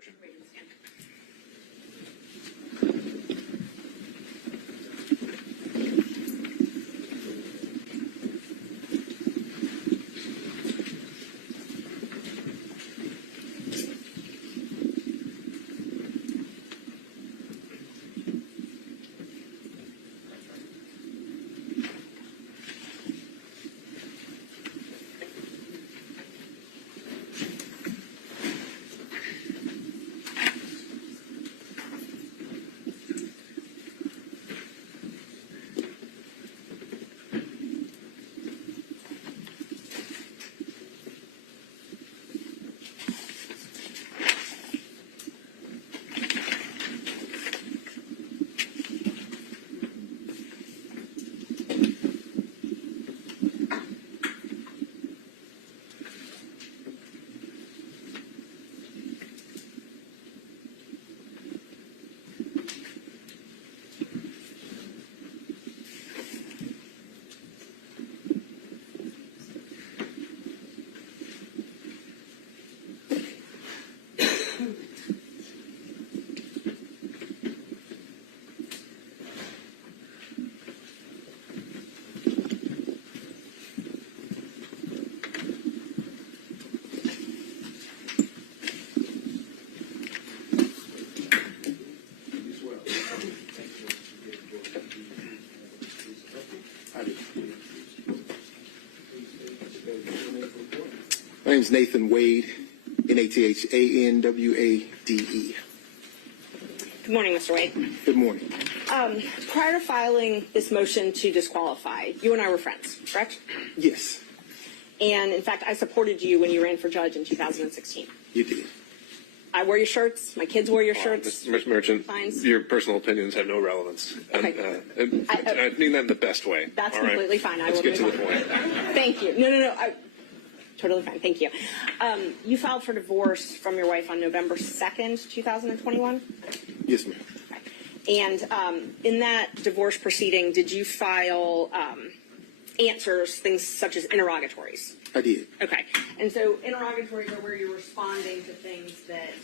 Merchant. My name is Nathan Wade, Nathanwade. Good morning, Mr. Wade. Good morning. Prior to filing this motion to disqualify, you and I were friends, correct? Yes, And in fact, I supported you when you ran for judge in 2016. you did. I wore your shirts. My kids wore your shirts. Mr. Merchant, Fines. your personal opinions have no relevance. Okay. And I mean that in the best way. That's all right? completely fine. Let's get to the point. Thank you. No. Totally fine. Thank you. You filed for divorce from your wife on November 2nd, 2021? Yes, ma'am. And in that divorce proceeding, did you file answers, things such as interrogatories? I did. Okay. And so interrogatories are where you're responding to things that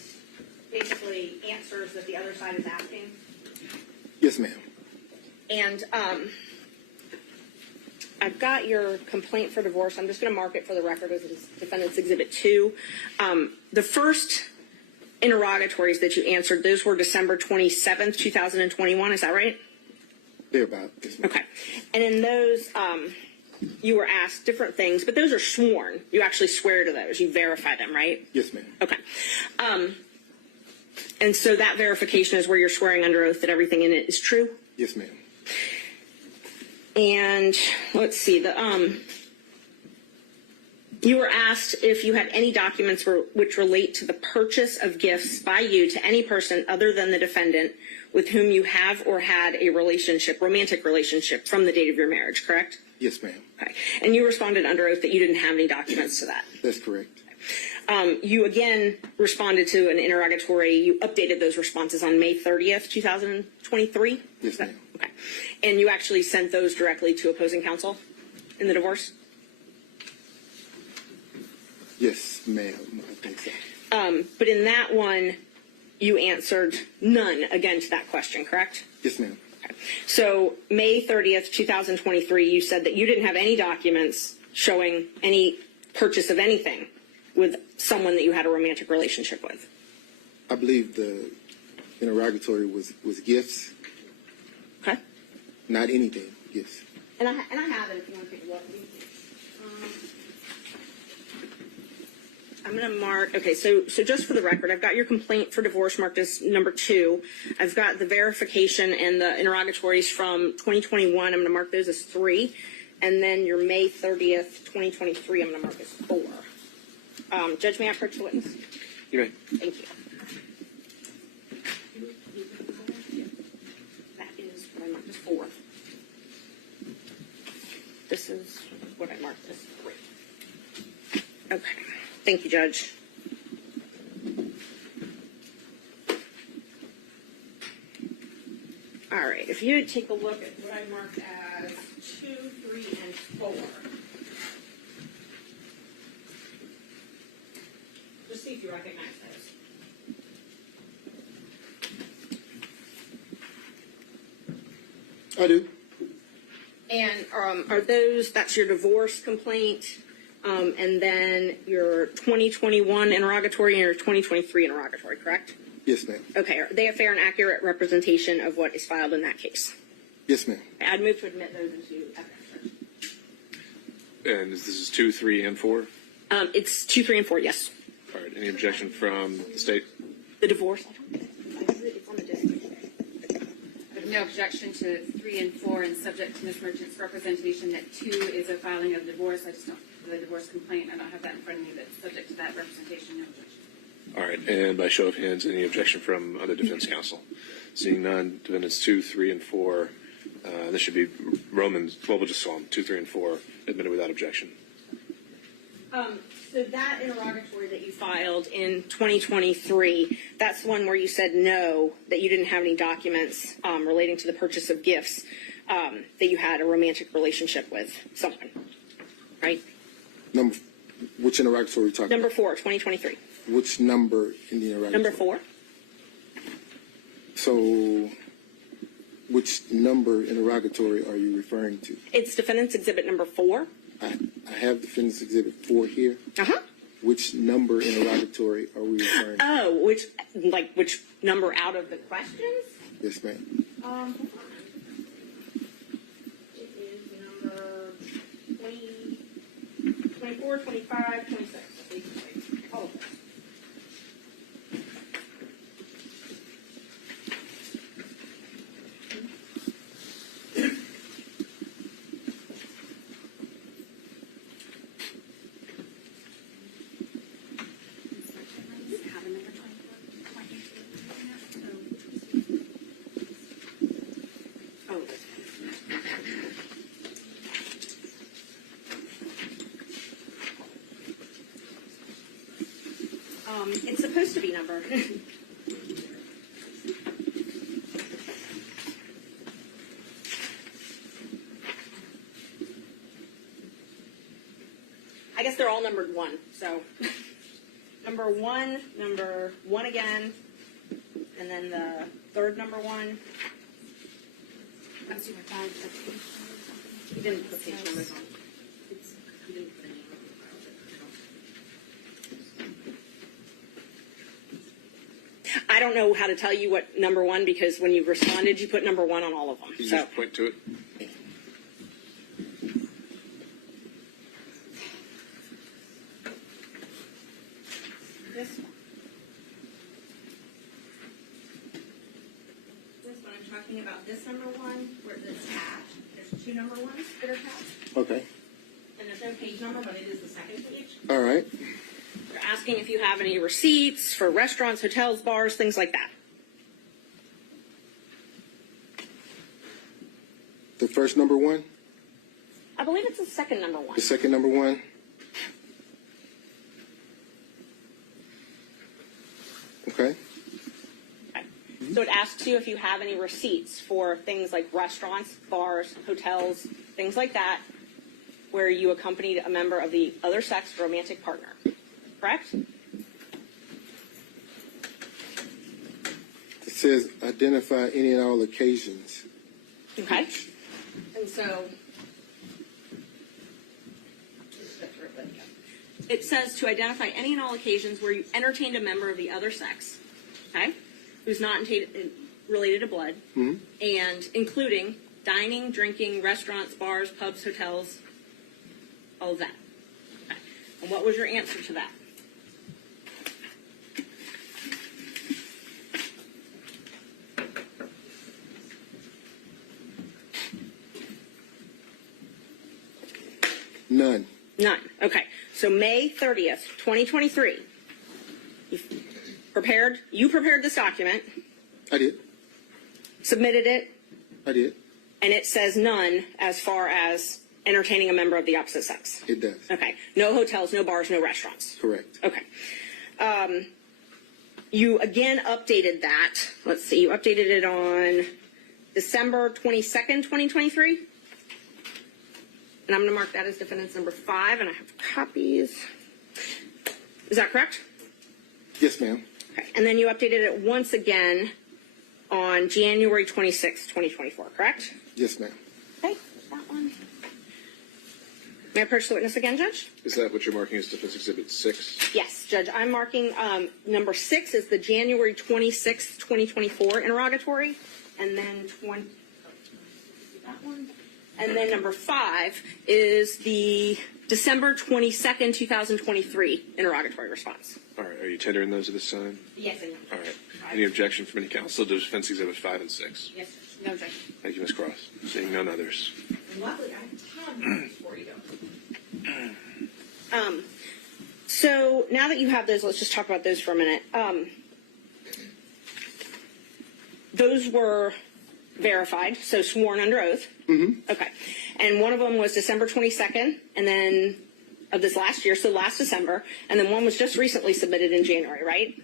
basically answers that the other side is asking? Yes, ma'am. And I've got your complaint for divorce. I'm just going to mark it for the record as Defendant's Exhibit 2. The first interrogatories that you answered, those were December 27th, 2021. Is that right? Thereabout. Yes, ma'am. Okay. And in those, you were asked different things, but those are sworn. You actually swear to those. You verify them, right? Yes, ma'am. Okay. And so that verification is where you're swearing under oath that everything in it is true? Yes, ma'am. And let's see, you were asked if you had any documents which relate to the purchase of gifts by you to any person other than the defendant with whom you have or had a relationship, romantic relationship, from the date of your marriage, correct? Yes, ma'am. Okay. And you responded under oath that you didn't have any documents to that. That's correct. You again responded to an interrogatory. You updated those responses on May 30th, 2023? Yes, ma'am. Okay. And you actually sent those directly to opposing counsel in the divorce? Yes, ma'am. I think so. But in that one, you answered none again to that question, correct? Yes, ma'am. Okay. So May 30th, 2023, you said that you didn't have any documents showing any purchase of anything with someone that you had a romantic relationship with. I believe the interrogatory was gifts, Okay. not anything. Gifts. And I have it if you want to take a look. I'm going to mark, okay, so just for the record, I've got your complaint for divorce marked as number 2. I've got the verification and the interrogatories from 2021. I'm going to mark those as 3. And then your May 30th, 2023, I'm going to mark as 4. Judge, may I approach the witness? You may. Thank you. That is what I marked as 4. This is what I marked as 3. Okay. Thank you, Judge. All right. If you would take a look at what I marked as 2, 3, and 4. Just see if you recognize those. I do. And are that's your divorce complaint, and then your 2021 interrogatory and your 2023 interrogatory, correct? Yes, ma'am. Okay, are they a fair and accurate representation of what is filed in that case? Yes, ma'am. I'd move to admit those into evidence. And this is 2, 3, and 4? It's 2, 3, and 4, yes. All right. Any objection from the state? The divorce, I don't think it's on the district. No objection to 3 and 4, and subject to Ms. Merchant's representation that 2 is a filing of divorce. I just don't, the divorce complaint, I don't have that in front of me, but subject to that representation, no objection. All right. And by show of hands, any objection from other defense counsel? Seeing none, defendants 2, 3, and 4. This should be Romans. Well, we'll just call them 2, 3, and 4 admitted without objection. So that interrogatory that you filed in 2023, that's the one where you said no, that you didn't have any documents relating to the purchase of gifts, that you had a romantic relationship with someone, right? Which interrogatory are we talking Number about? 4, 2023. Which number in the interrogatory? Number 4. So, which number interrogatory are you referring to? It's defendant's exhibit number 4. I have Defendant's Exhibit 4 here. Uh-huh. Which number interrogatory are we referring to? Oh, which number out of the questions? Yes, ma'am. It is number 20, 24, 25, 26. All of them. It's supposed to be numbered. I guess they're all numbered 1. So number 1 again, and then the third number 1. That's your 5. You didn't put page numbers on. You didn't put any. I don't know how to tell you what number 1, because when you responded, you put number 1 on all of them. Can you So just point to it? this one. This one, I'm talking about this number 1, where it's attached. There's 2 number 1s that are attached. Okay. And there's no page number, but it is the second page. All right. They're asking if you have any receipts for restaurants, hotels, bars, things like that. The first number 1? I believe it's the second number 1. The second number 1? Okay. Okay. So it asks you if you have any receipts for things like restaurants, bars, hotels, things like that, where you accompanied a member of the other sex romantic partner. Correct? It says identify any and all occasions. Okay. And so it says to identify any and all occasions where you entertained a member of the other sex, okay, who's not related to blood, and including dining, drinking, restaurants, bars, pubs, hotels, all of that. Okay. And what was your answer to that? None. None. Okay. So May 30th, 2023, you prepared this document, I did. submitted it, I did. and it says none as far as entertaining a member of the opposite sex. It does. Okay. No hotels, no bars, no restaurants. Correct. Okay. You again updated that. Let's see. You updated it on December 22nd, 2023. And I'm going to mark that as defendant's number 5, and I have copies. Is that correct? Yes, ma'am. Okay. And then you updated it once again on January 26, 2024, correct? Yes, ma'am. Okay, that one. May I approach the witness again, Judge? Is that what you're marking as Defense Exhibit 6? Yes, Judge. I'm marking number 6 is the January 26, 2024 interrogatory, and then that one. And then number 5 is the December 22nd, 2023 interrogatory response. All right. Are you tendering those at this time? Yes, I know. All right. Any objection from any counsel to Defense Exhibit 5 and 6? Yes, Judge. No objection. Thank you, Ms. Cross. Seeing none others. Lovely. I have those for you. So now that you have those, let's just talk about those for a minute. Those were verified, so sworn under oath. Mm-hmm. Okay. And one of them was December 22nd, and then of this last year, so last December, and then one was just recently submitted in January, right?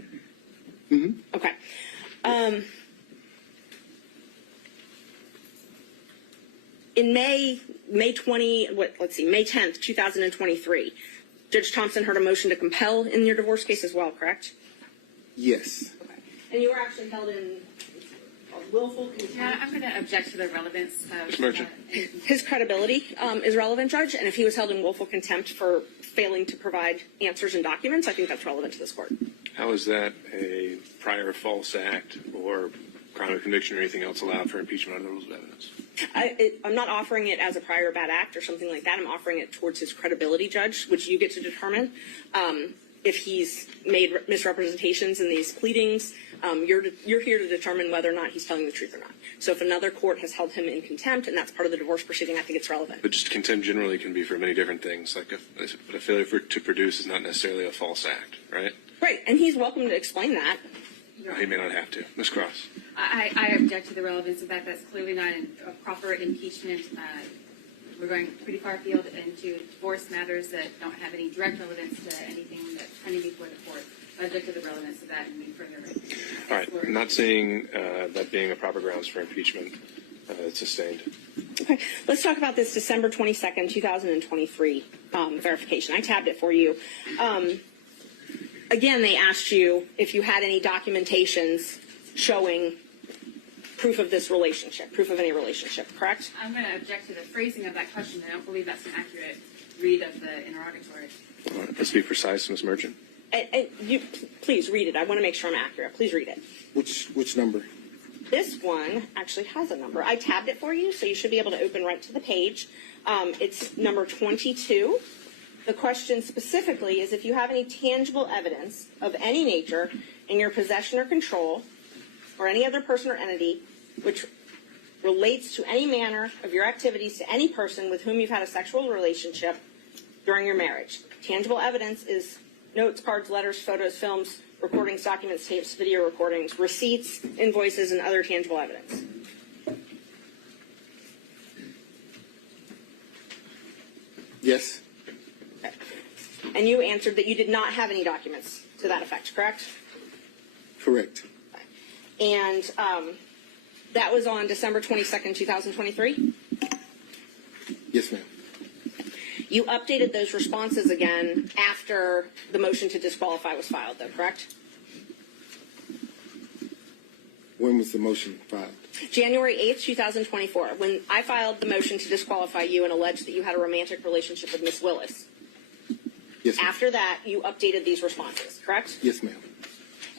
Mm-hmm. Okay. In May 10th, 2023, Judge Thompson heard a motion to compel in your divorce case as well, correct? Yes. Okay. And you were actually held in willful contempt. Yeah, I'm going to object to the relevance of Ms. Merchant. His credibility is relevant, Judge, and if he was held in willful contempt for failing to provide answers and documents, I think that's relevant to this court. How is that a prior false act or crime of conviction or anything else allowed for impeachment under the rules of evidence? I'm not offering it as a prior bad act or something like that. I'm offering it towards his credibility, Judge, which you get to determine. If he's made misrepresentations in these pleadings, you're here to determine whether or not he's telling the truth or not. So if another court has held him in contempt and that's part of the divorce proceeding, I think it's relevant. But just contempt generally can be for many different things. Like a failure to produce is not necessarily a false act, right? Right, and he's welcome to explain that. He may not have to. Ms. Cross. I object to the relevance of that. That's clearly not a proper impeachment. We're going pretty far afield into divorce matters that don't have any direct relevance to anything that's pending before the court. I object to the relevance of that and move further. All right. I'm not seeing that being a proper grounds for impeachment. It's sustained. Okay, let's talk about this December 22nd, 2023 verification. I tabbed it for you. Again, they asked you if you had any documentations showing proof of this relationship, proof of any relationship, correct? I'm going to object to the phrasing of that question. I don't believe that's an accurate read of the interrogatory. All right. Let's be precise, Ms. Merchant. You please read it. I want to make sure I'm accurate. Please read it. Which number? This one actually has a number. I tabbed it for you, so you should be able to open right to the page. It's number 22. The question specifically is if you have any tangible evidence of any nature in your possession or control or any other person or entity which relates to any manner of your activities to any person with whom you've had a sexual relationship during your marriage. Tangible evidence is notes, cards, letters, photos, films, recordings, documents, tapes, video recordings, receipts, invoices, and other tangible evidence. Yes. Okay. And you answered that you did not have any documents to that effect, correct? Correct. Okay. And that was on December 22nd, 2023? Yes, ma'am. You updated those responses again after the motion to disqualify was filed, though, correct? When was the motion filed? January 8th, 2024, when I filed the motion to disqualify you and alleged that you had a romantic relationship with Miss Willis. Yes, ma'am. After that, you updated these responses, correct? Yes, ma'am.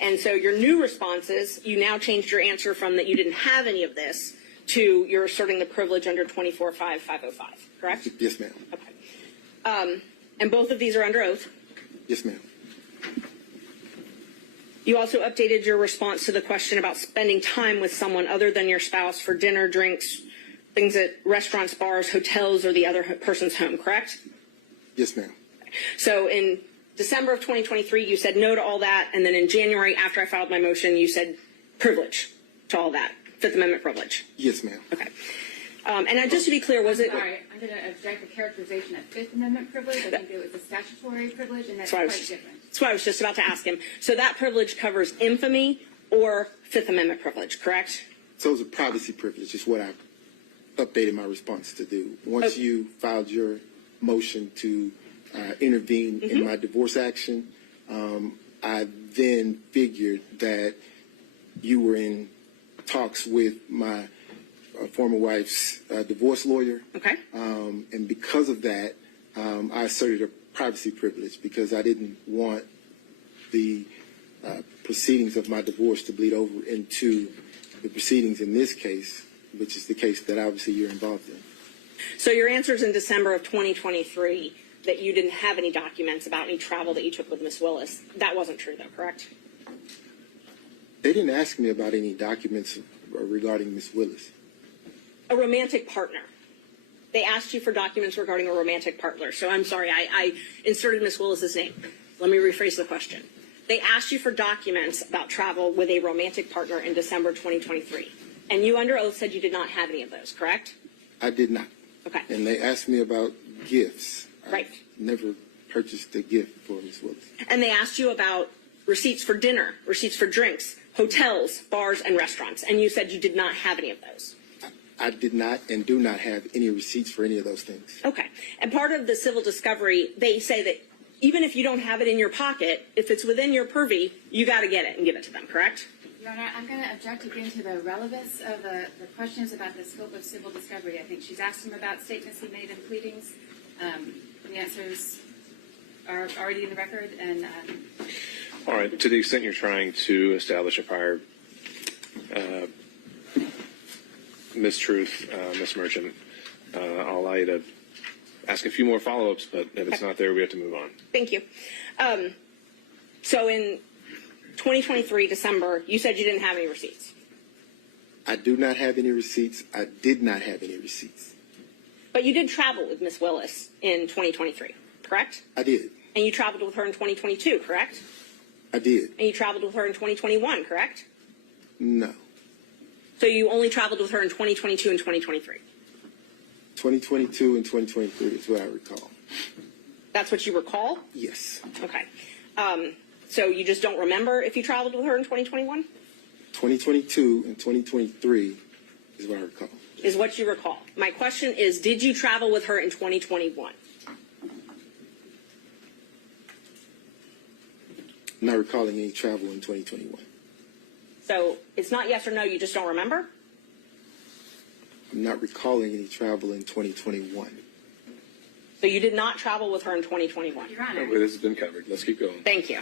And so your new responses, you now changed your answer from that you didn't have any of this to you're asserting the privilege under 24-5-505, correct? Yes, ma'am. Okay. And both of these are under oath. Yes, ma'am. You also updated your response to the question about spending time with someone other than your spouse for dinner, drinks, things at restaurants, bars, hotels, or the other person's home, correct? Yes, ma'am. So in December of 2023, you said no to all that, and then in January, after I filed my motion, you said privilege to all that, Fifth Amendment privilege. Yes, ma'am. Okay. And just to be clear, was it... Sorry, I'm going to object to characterization of Fifth Amendment privilege. I think it was a statutory privilege, and that's quite different. That's what I was just about to ask him. So that privilege covers infamy or Fifth Amendment privilege, correct? So it was a privacy privilege is what I updated my response to do. Once you filed your motion to intervene in my divorce action, I then figured that you were in talks with my former wife's divorce lawyer. Okay. And because of that, I asserted a privacy privilege because I didn't want the proceedings of my divorce to bleed over into the proceedings in this case, which is the case that obviously you're involved in. So your answer is in December of 2023 that you didn't have any documents about any travel that you took with Miss Willis. That wasn't true, though, correct? They didn't ask me about any documents regarding Miss Willis. A romantic partner. They asked you for documents regarding a romantic partner. So I'm sorry, I inserted Miss Willis's name. Let me rephrase the question. They asked you for documents about travel with a romantic partner in December 2023. And you under oath said you did not have any of those, correct? I did not. Okay. And they asked me about gifts. Right. I never purchased a gift for Miss Willis. And they asked you about receipts for dinner, receipts for drinks, hotels, bars, and restaurants. And you said you did not have any of those. I did not and do not have any receipts for any of those things. Okay. And part of the civil discovery, they say that even if you don't have it in your pocket, if it's within your purview, you got to get it and give it to them, correct? Your Honor, I'm going to object again to the relevance of the questions about the scope of civil discovery. I think she's asked him about statements he made in pleadings. The answers are already in the record. And All right. To the extent you're trying to establish a prior mistruth, Ms. Merchant, I'll allow you to ask a few more follow-ups, but if it's not there, we have to move on. Thank you. So in 2023, December, you said you didn't have any receipts. I do not have any receipts. I did not have any receipts. But you did travel with Miss Willis in 2023, correct? I did. And you traveled with her in 2022, correct? I did. And you traveled with her in 2021, correct? No. So you only traveled with her in 2022 and 2023? 2022 and 2023 is what I recall. That's what you recall? Yes. Okay. So you just don't remember if you traveled with her in 2021? 2022 and 2023 is what I recall. Is what you recall. My question is, did you travel with her in 2021? I'm not recalling any travel in 2021. So it's not yes or no, you just don't remember? I'm not recalling any travel in 2021. So you did not travel with her in 2021? Your Honor. This has been covered. Let's keep going. Thank you.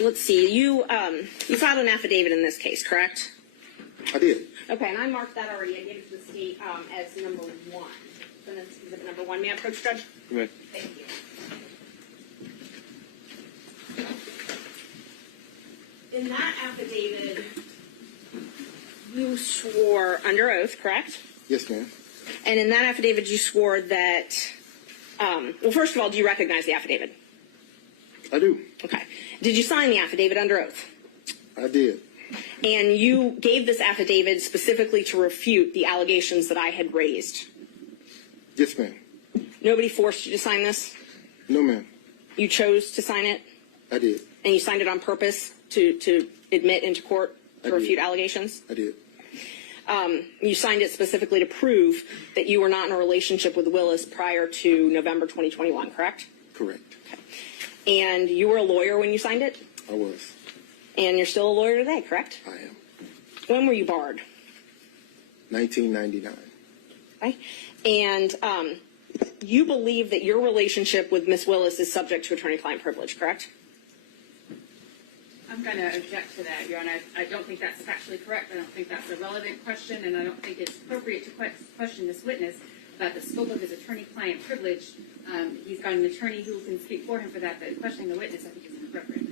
Let's see. You filed an affidavit in this case, correct? I did. Okay, and I marked that already. I gave it to the state as number 1. So this is it number 1. May I approach, Judge? Okay. Thank you. In that affidavit, you swore under oath, correct? Yes, ma'am. And in that affidavit, you swore that, well, first of all, do you recognize the affidavit? I do. Okay. Did you sign the affidavit under oath? I did. And you gave this affidavit specifically to refute the allegations that I had raised? Yes, ma'am. Nobody forced you to sign this? No, ma'am. You chose to sign it? I did. And you signed it on purpose to admit into court to I refute did. allegations? I did. You signed it specifically to prove that you were not in a relationship with Willis prior to November 2021, correct? Correct. And you were a lawyer when you signed it? I was. And you're still a lawyer today, correct? I am. When were you barred? 1999. Okay. And you believe that your relationship with Miss Willis is subject to attorney-client privilege, correct? I'm going to object to that, Your Honor. I don't think that's factually correct. I don't think that's a relevant question, and I don't think it's appropriate to question this witness about the scope of his attorney-client privilege. He's got an attorney who can speak for him for that, but questioning the witness, I think, is inappropriate.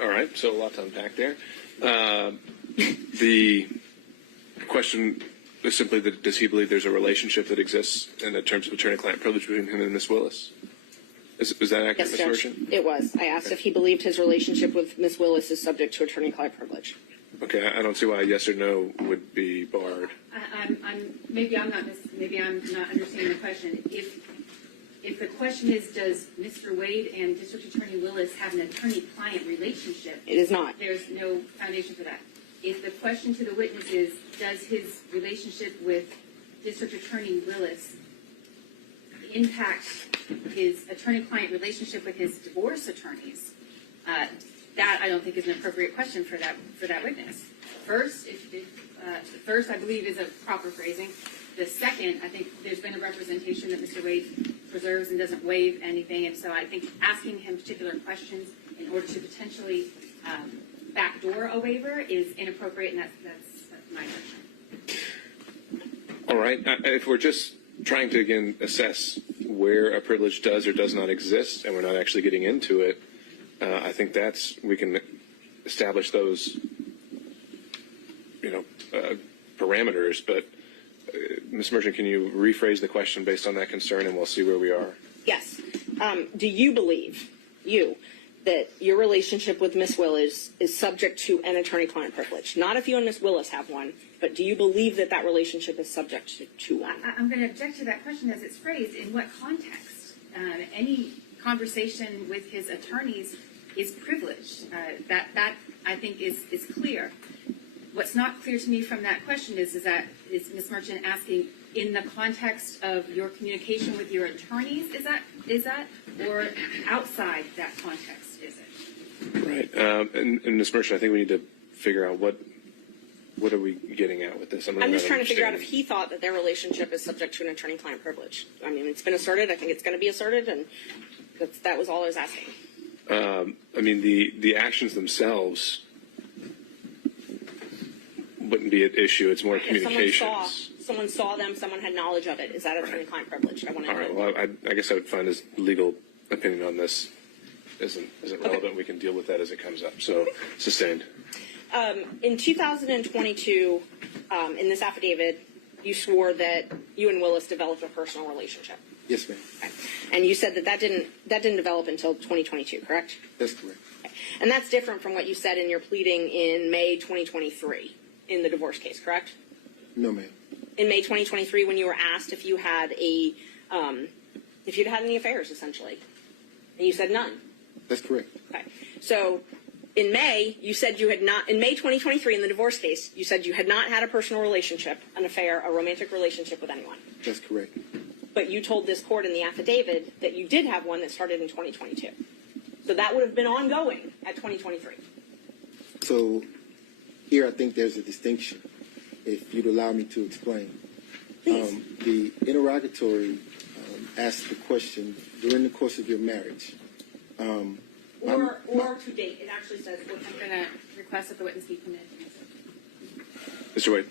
All right, so a lot to unpack there. The question is simply that does he believe there's a relationship that exists in terms of attorney-client privilege between him and Miss Willis? Is that accurate, Yes, Ms. Judge. Merchant? It was. I asked if he believed his relationship with Miss Willis is subject to attorney-client privilege. Okay, I don't see why a yes or no would be barred. Maybe I'm not understanding the question. If the question is, does Mr. Wade and District Attorney Willis have an attorney-client relationship? It is not. There's no foundation for that. If the question to the witness is, does his relationship with District Attorney Willis impact his attorney-client relationship with his divorce attorneys, that I don't think is an appropriate question for that witness. First, first I believe is a proper phrasing. The second, I think there's been a representation that Mr. Wade preserves and doesn't waive anything, and so I think asking him particular questions in order to potentially backdoor a waiver is inappropriate, and that's my question. All right. If we're just trying to, again, assess where a privilege does or does not exist, and we're not actually getting into it, I think we can establish those, parameters. But Ms. Merchant, can you rephrase the question based on that concern, and we'll see where we are? Yes. Do you believe, that your relationship with Ms. Willis is subject to an attorney-client privilege? Not if you and Ms. Willis have one, but do you believe that that relationship is subject to one? I'm going to object to that question as it's phrased. In what context? Any conversation with his attorneys is privileged. That I think is clear. What's not clear to me from that question is Ms. Merchant asking in the context of your communication with your attorneys? Is that or outside that context? Is it? Right. And Ms. Merchant, I think we need to figure out what are we getting at with this. I'm just trying to figure out if he thought that their relationship is subject to an attorney-client privilege. I mean, it's been asserted. I think it's going to be asserted, and that was all I was asking. The actions themselves wouldn't be an issue. It's more communications. Someone saw them. Someone had knowledge of it. Is that attorney-client privilege? I want to know. All right. Well, I guess I would find his legal opinion on this isn't relevant. Okay. We can deal with that as it comes up. So, sustained. In 2022, in this affidavit, you swore that you and Willis developed a personal relationship. Yes, ma'am. Okay. And you said that didn't develop until 2022, correct? That's correct. Okay. And that's different from what you said in your pleading in May 2023 in the divorce case, correct? No, ma'am. In May 2023, when you were asked if you had if you'd had any affairs, essentially, and you said none. That's correct. Okay. So in May, you said you had not, in May 2023, in the divorce case, you said you had not had a personal relationship, an affair, a romantic relationship with anyone. That's correct. But you told this court in the affidavit that you did have one that started in 2022. So that would have been ongoing at 2023. So here I think there's a distinction, if you'd allow me to explain. Please. The interrogatory asked the question, during the course of your marriage. Or to date. It actually says, I'm going to request that the witness be permitted. Mr. Wade.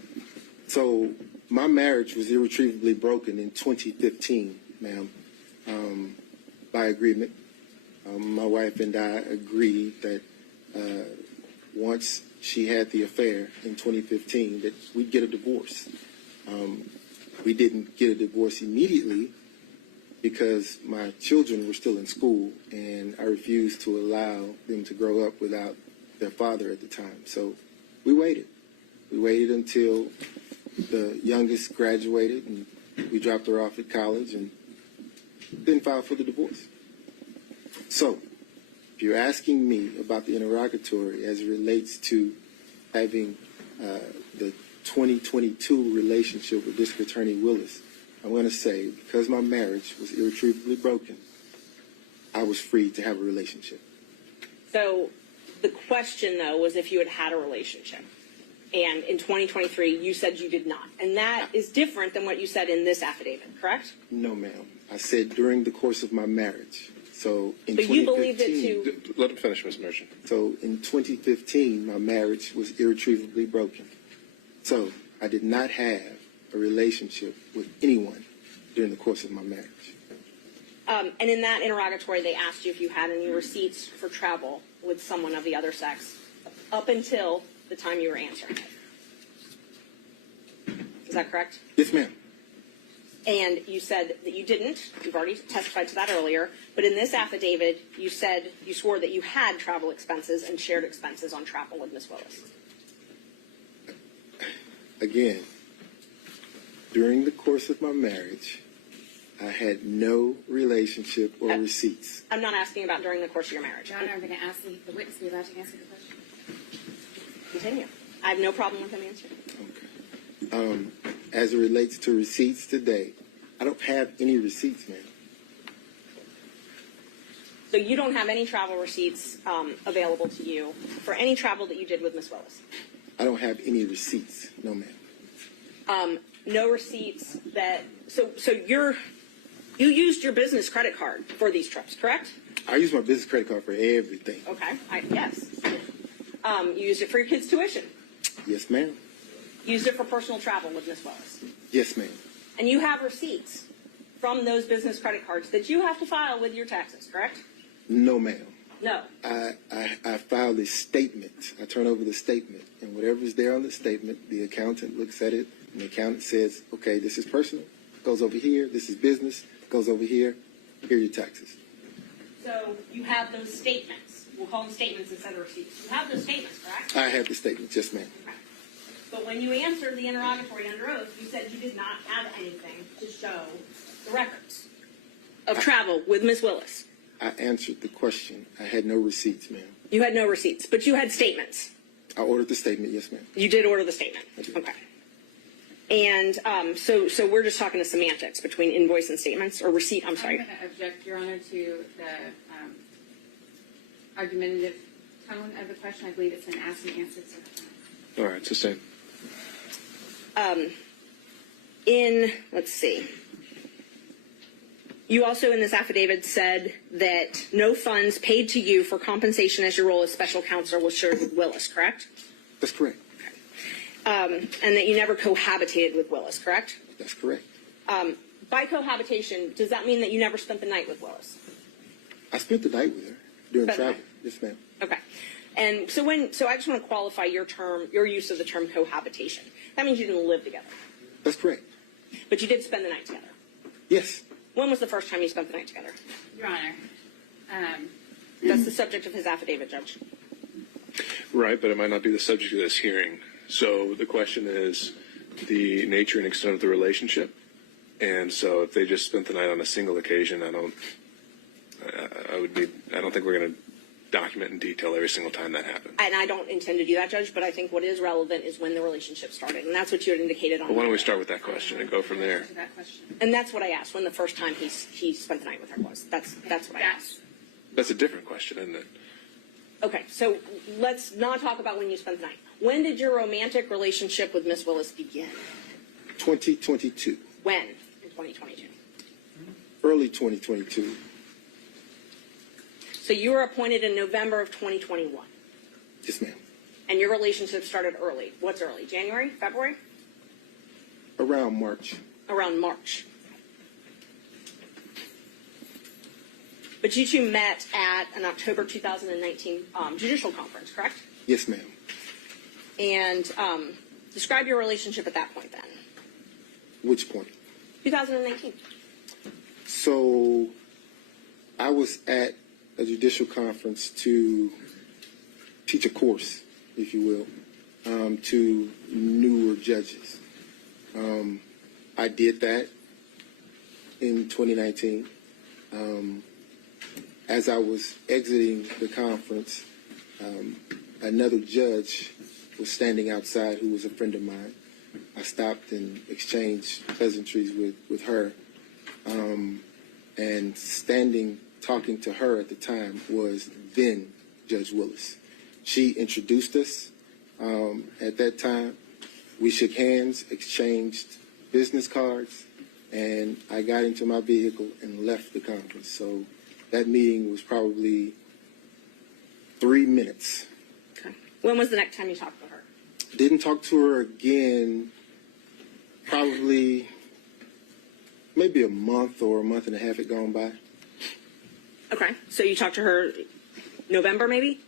So my marriage was irretrievably broken in 2015, ma'am, by agreement. My wife and I agreed that once she had the affair in 2015 that we'd get a divorce. We didn't get a divorce immediately because my children were still in school and I refused to allow them to grow up without their father at the time. So we waited. We waited until the youngest graduated and we dropped her off at college and then filed for the divorce. So if you're asking me about the interrogatory as it relates to having the 2022 relationship with District Attorney Willis, I'm going to say because my marriage was irretrievably broken, I was free to have a relationship. So the question, though, was if you had had a relationship. And in 2023, you said you did not. And that is different than what you said in this affidavit, correct? No, ma'am. I said during the course of my marriage. So in 2015, you believed it too. Let him finish, Ms. Merchant. So in 2015, my marriage was irretrievably broken. So I did not have a relationship with anyone during the course of my marriage. And in that interrogatory, they asked you if you had any receipts for travel with someone of the other sex up until the time you were answering it. Is that correct? Yes, ma'am. And you said that you didn't. You've already testified to that earlier. But in this affidavit, you swore that you had travel expenses and shared expenses on travel with Ms. Willis. Again, during the course of my marriage, I had no relationship or receipts. I'm not asking about during the course of your marriage. Your Honor, I'm going to ask the witness to be allowed to answer the question. Continue. I have no problem with him answering. Okay. As it relates to receipts today, I don't have any receipts, ma'am. So you don't have any travel receipts available to you for any travel that you did with Ms. Willis? I don't have any receipts, no, ma'am. No receipts that, so you used your business credit card for these trips, correct? I use my business credit card for everything. Okay, yes. You used it for your kids' tuition. Yes, ma'am. Used it for personal travel with Ms. Willis. Yes, ma'am. And you have receipts from those business credit cards that you have to file with your taxes, correct? No, ma'am. No. I filed a statement. I turn over the statement, and whatever's there on the statement, the accountant looks at it, and the accountant says, okay, this is personal, goes over here, this is business, goes over here, here are your taxes. So you have those statements. We'll call them statements instead of receipts. You have those statements, correct? I have the statement, yes, ma'am. Okay. But when you answered the interrogatory under oath, you said you did not have anything to show the records of travel with Ms. Willis. I answered the question. I had no receipts, ma'am. You had no receipts, but you had statements. I ordered the statement, yes, ma'am. You did order the statement. Okay. And so we're just talking the semantics between invoice and statements, or receipt, I'm sorry. I'm going to object, Your Honor, to the argumentative tone of the question. I believe it's an asked and answered. All right, sustained. Let's see. You also in this affidavit said that no funds paid to you for compensation as your role as special counsel was shared with Willis, correct? That's correct. And that you never cohabitated with Willis, correct? That's correct. By cohabitation, does that mean that you never spent the night with Willis? I spent the night with her during Spent the travel. night. Yes, ma'am. Okay. And so I just want to qualify your use of the term cohabitation. That means you didn't live together, That's correct. but you did spend the night together. Yes. When was the first time you spent the night together? Your Honor, That's the subject of his affidavit, Judge. Right, but it might not be the subject of this hearing. So the question is the nature and extent of the relationship. And so if they just spent the night on a single occasion, I don't think we're going to document in detail every single time that happened. And I don't intend to do that, Judge, but I think what is relevant is when the relationship started. And that's what you had indicated on. But why don't we start with that question and go from there? to that question. And that's what I asked when the first time he spent the night with her was. That's what I asked. That's a different question, isn't it? Okay, so let's not talk about when you spent the night. When did your romantic relationship with Miss Willis begin? 2022. When? In 2022. Early 2022. So you were appointed in November of 2021. Yes, ma'am. And your relationship started early. What's early? January? February? Around March. Around March. But you two met at an October 2019 judicial conference, correct? Yes, ma'am. And describe your relationship at that point then. Which point? 2019. So I was at a judicial conference to teach a course, if you will, to newer judges. I did that in 2019. As I was exiting the conference, another judge was standing outside who was a friend of mine. I stopped and exchanged pleasantries with her. And standing, talking to her at the time was then Judge Willis. She introduced us at that time. We shook hands, exchanged business cards, and I got into my vehicle and left the conference. So that meeting was probably 3 minutes. Okay. When was the next time you talked to her? Didn't talk to her again probably maybe a month or a month and a half had gone by. Okay. So you talked to her November maybe?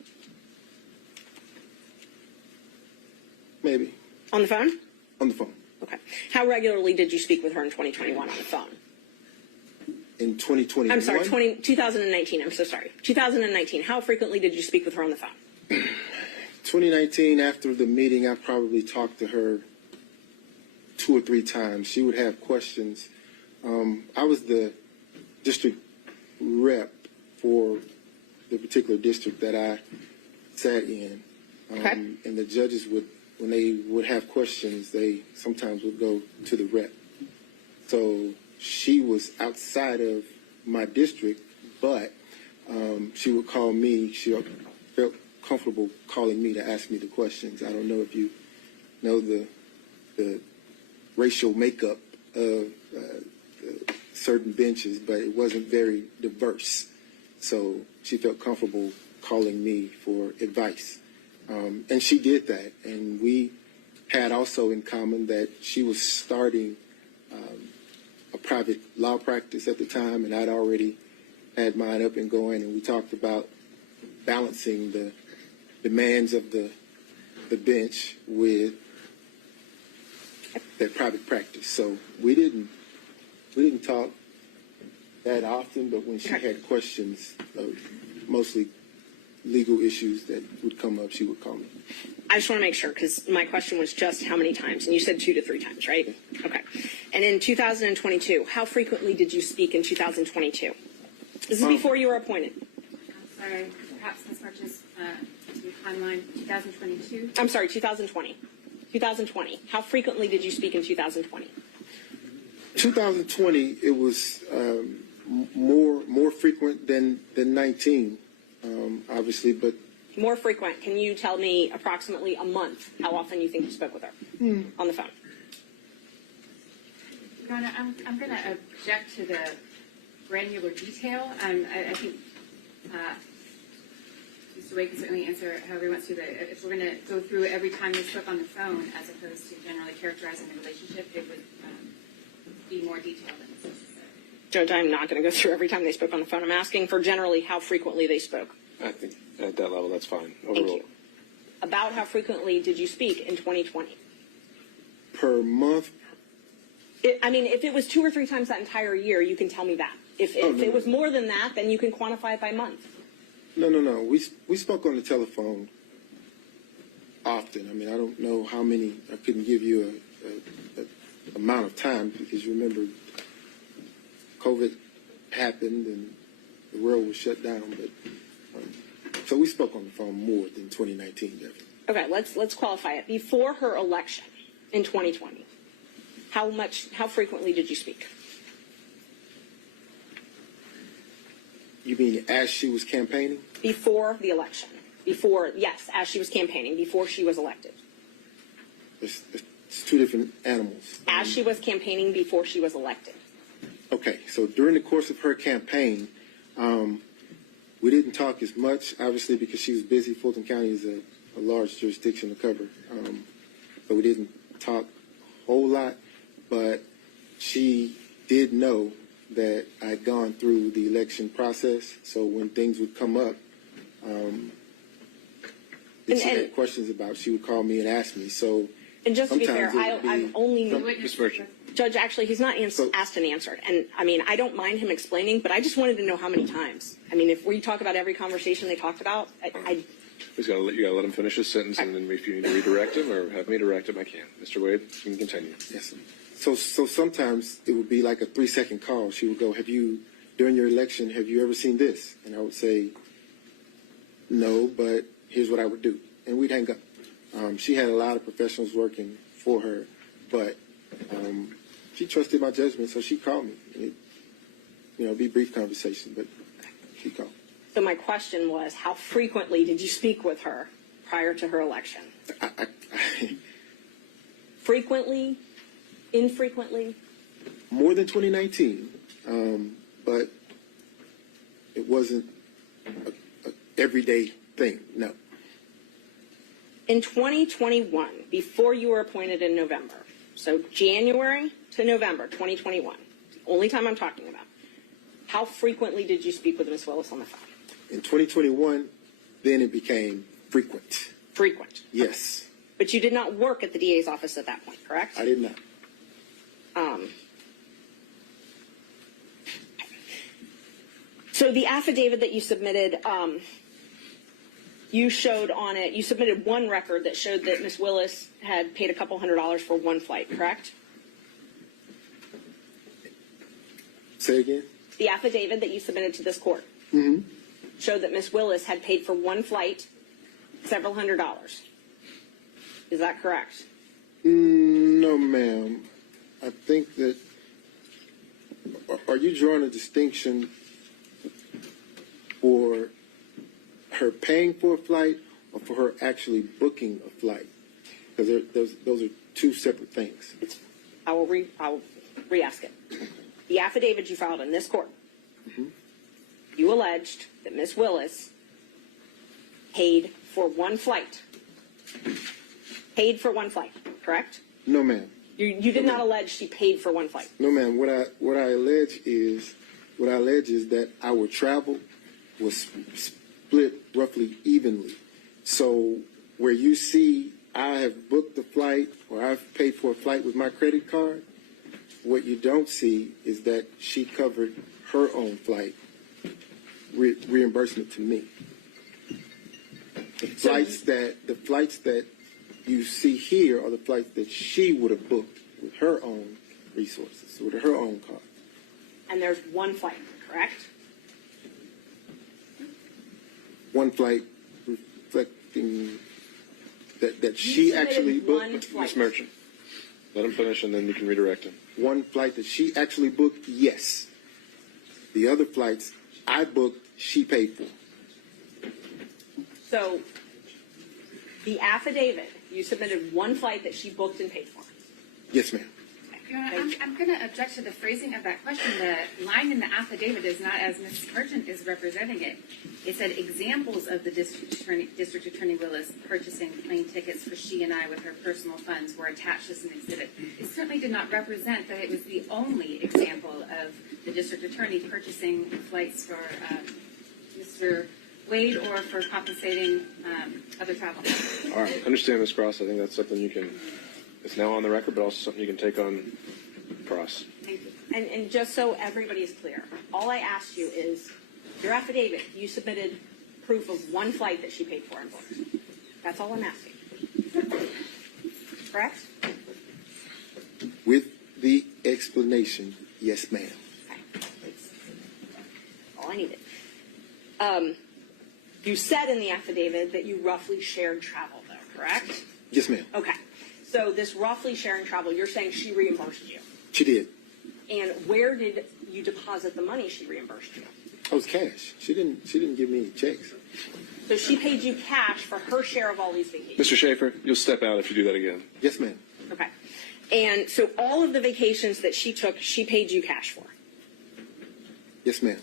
Maybe. On the phone? On the phone. Okay. How regularly did you speak with her in 2021 on the phone? In 2021? I'm sorry, 2019. I'm so sorry. 2019. How frequently did you speak with her on the phone? 2019, after the meeting, I probably talked to her 2 or 3 times. She would have questions. I was the district rep for the particular district that I sat in. Okay. And the judges would, when they would have questions, they sometimes would go to the rep. So she was outside of my district, but she would call me. She felt comfortable calling me to ask me the questions. I don't know if you know the racial makeup of certain benches, but it wasn't very diverse. So she felt comfortable calling me for advice. And she did that. And we had also in common that she was starting a private law practice at the time, and I'd already had mine up and going, and we talked about balancing the demands of the bench with that private practice. So we didn't talk that often, but when she had questions of mostly legal issues that would come up, she would call me. I just want to make sure, because my question was just how many times, and you said 2 to 3 times, right? Okay. And in 2022, how frequently did you speak in 2022? This is before you were appointed. I'm sorry, perhaps Ms. Martinez, to be timeline, 2022? I'm sorry, 2020. 2020. How frequently did you speak in 2020? 2020, it was more frequent than 19, obviously, but More frequent. Can you tell me approximately a month how often you think you spoke with her on the phone? Your Honor, I'm going to object to the granular detail. I think Mr. Wade can certainly answer however he wants to. If we're going to go through every time they spoke on the phone as opposed to generally characterizing the relationship, it would be more detailed than this. Judge, I'm not going to go through every time they spoke on the phone. I'm asking for generally how frequently they spoke. I think at that level, that's fine. Thank you. About how frequently did you speak in 2020? per month. If it was 2 or 3 times that entire year, you can tell me that. If it was more than that, then you can quantify it by month. No. We spoke on the telephone often. I don't know how many. I couldn't give you a amount of time because you remember COVID happened and the world was shut down. But so we spoke on the phone more than 2019, definitely. Okay, let's qualify it. Before her election in 2020, how frequently did you speak? You mean as she was campaigning? Before the election. Yes, as she was campaigning, before she was elected. It's two different animals. As she was campaigning, before she was elected. Okay, so during the course of her campaign, we didn't talk as much, obviously, because she was busy. Fulton County is a large jurisdiction to cover. So we didn't talk a whole lot, but she did know that I'd gone through the election process. So when things would come up, that she had questions about, she would call me and ask me. So and just to be fair, I'm only Judge. Actually, he's not asked and answered. And I don't mind him explaining, but I just wanted to know how many times. If we talk about every conversation they talked about, you gotta let him finish his sentence, and then if you need to redirect him or have me direct him, I can. Mr. Wade, you can continue. Yes, sir. So sometimes it would be like a 3-second call. She would go, during your election, have you ever seen this? And I would say, no, but here's what I would do. And we'd hang up. She had a lot of professionals working for her, but she trusted my judgment, so she called me. It'd be a brief conversation, but she called. So my question was, how frequently did you speak with her prior to her election? Frequently? Infrequently? More than 2019, but it wasn't a everyday thing, no. In 2021, before you were appointed in November, so January to November 2021, the only time I'm talking about, how frequently did you speak with Ms. Willis on the phone? In 2021, then it became frequent. Frequent? Yes. But you did not work at the DA's office at that point, correct? I did not. So the affidavit that you submitted, you showed on it, you submitted one record that showed that Ms. Willis had paid a couple $100s for one flight, correct? Say again? The affidavit that you submitted to this court showed that Ms. Willis had paid for one flight several $100s. Is that correct? No, ma'am. I think that Are you drawing a distinction for her paying for a flight or for her actually booking a flight? Because those are two separate things. I will re-ask it. The affidavit you filed in this court, you alleged that Ms. Willis paid for one flight. Paid for one flight, correct? No, ma'am. You did not allege she paid for one flight. No, ma'am. What I allege is that our travel was split roughly evenly. So where you see I have booked a flight or I've paid for a flight with my credit card, what you don't see is that she covered her own flight reimbursement to me. The flights that you see here are the flights that she would have booked with her own resources, with her own card. And there's one flight, correct? One flight reflecting that she actually one booked. flight. Ms. Merchant, let him finish and then you can redirect him. One flight that she actually booked, yes. The other flights I booked, she paid for. So the affidavit, you submitted one flight that she booked and paid for. Yes, ma'am. Your Honor, I'm going to object to the phrasing of that question. The line in the affidavit is not as Ms. Merchant is representing it. It said examples of the District Attorney Willis purchasing plane tickets for she and I with her personal funds were attached as an exhibit. It certainly did not represent that it was the only example of the District Attorney purchasing flights for Mr. Wade or for compensating other travel. All right. Understand, Ms. Cross. I think that's something you can, it's now on the record, but also something you can take on cross. Thank you. And just so everybody is clear, all I asked you is your affidavit, you submitted proof of one flight that she paid for and booked. That's all I'm asking. Correct? With the explanation, yes, ma'am. Okay. That's all I needed. You said in the affidavit that you roughly shared travel, though, correct? Yes, ma'am. Okay. So this roughly sharing travel, you're saying she reimbursed you. She did. And where did you deposit the money she reimbursed you? It was cash. She didn't give me any checks. So she paid you cash for her share of all these vacations. Mr. Schaefer, you'll step out if you do that again. Yes, ma'am. Okay. And so all of the vacations that she took, she paid you cash for. Yes, ma'am.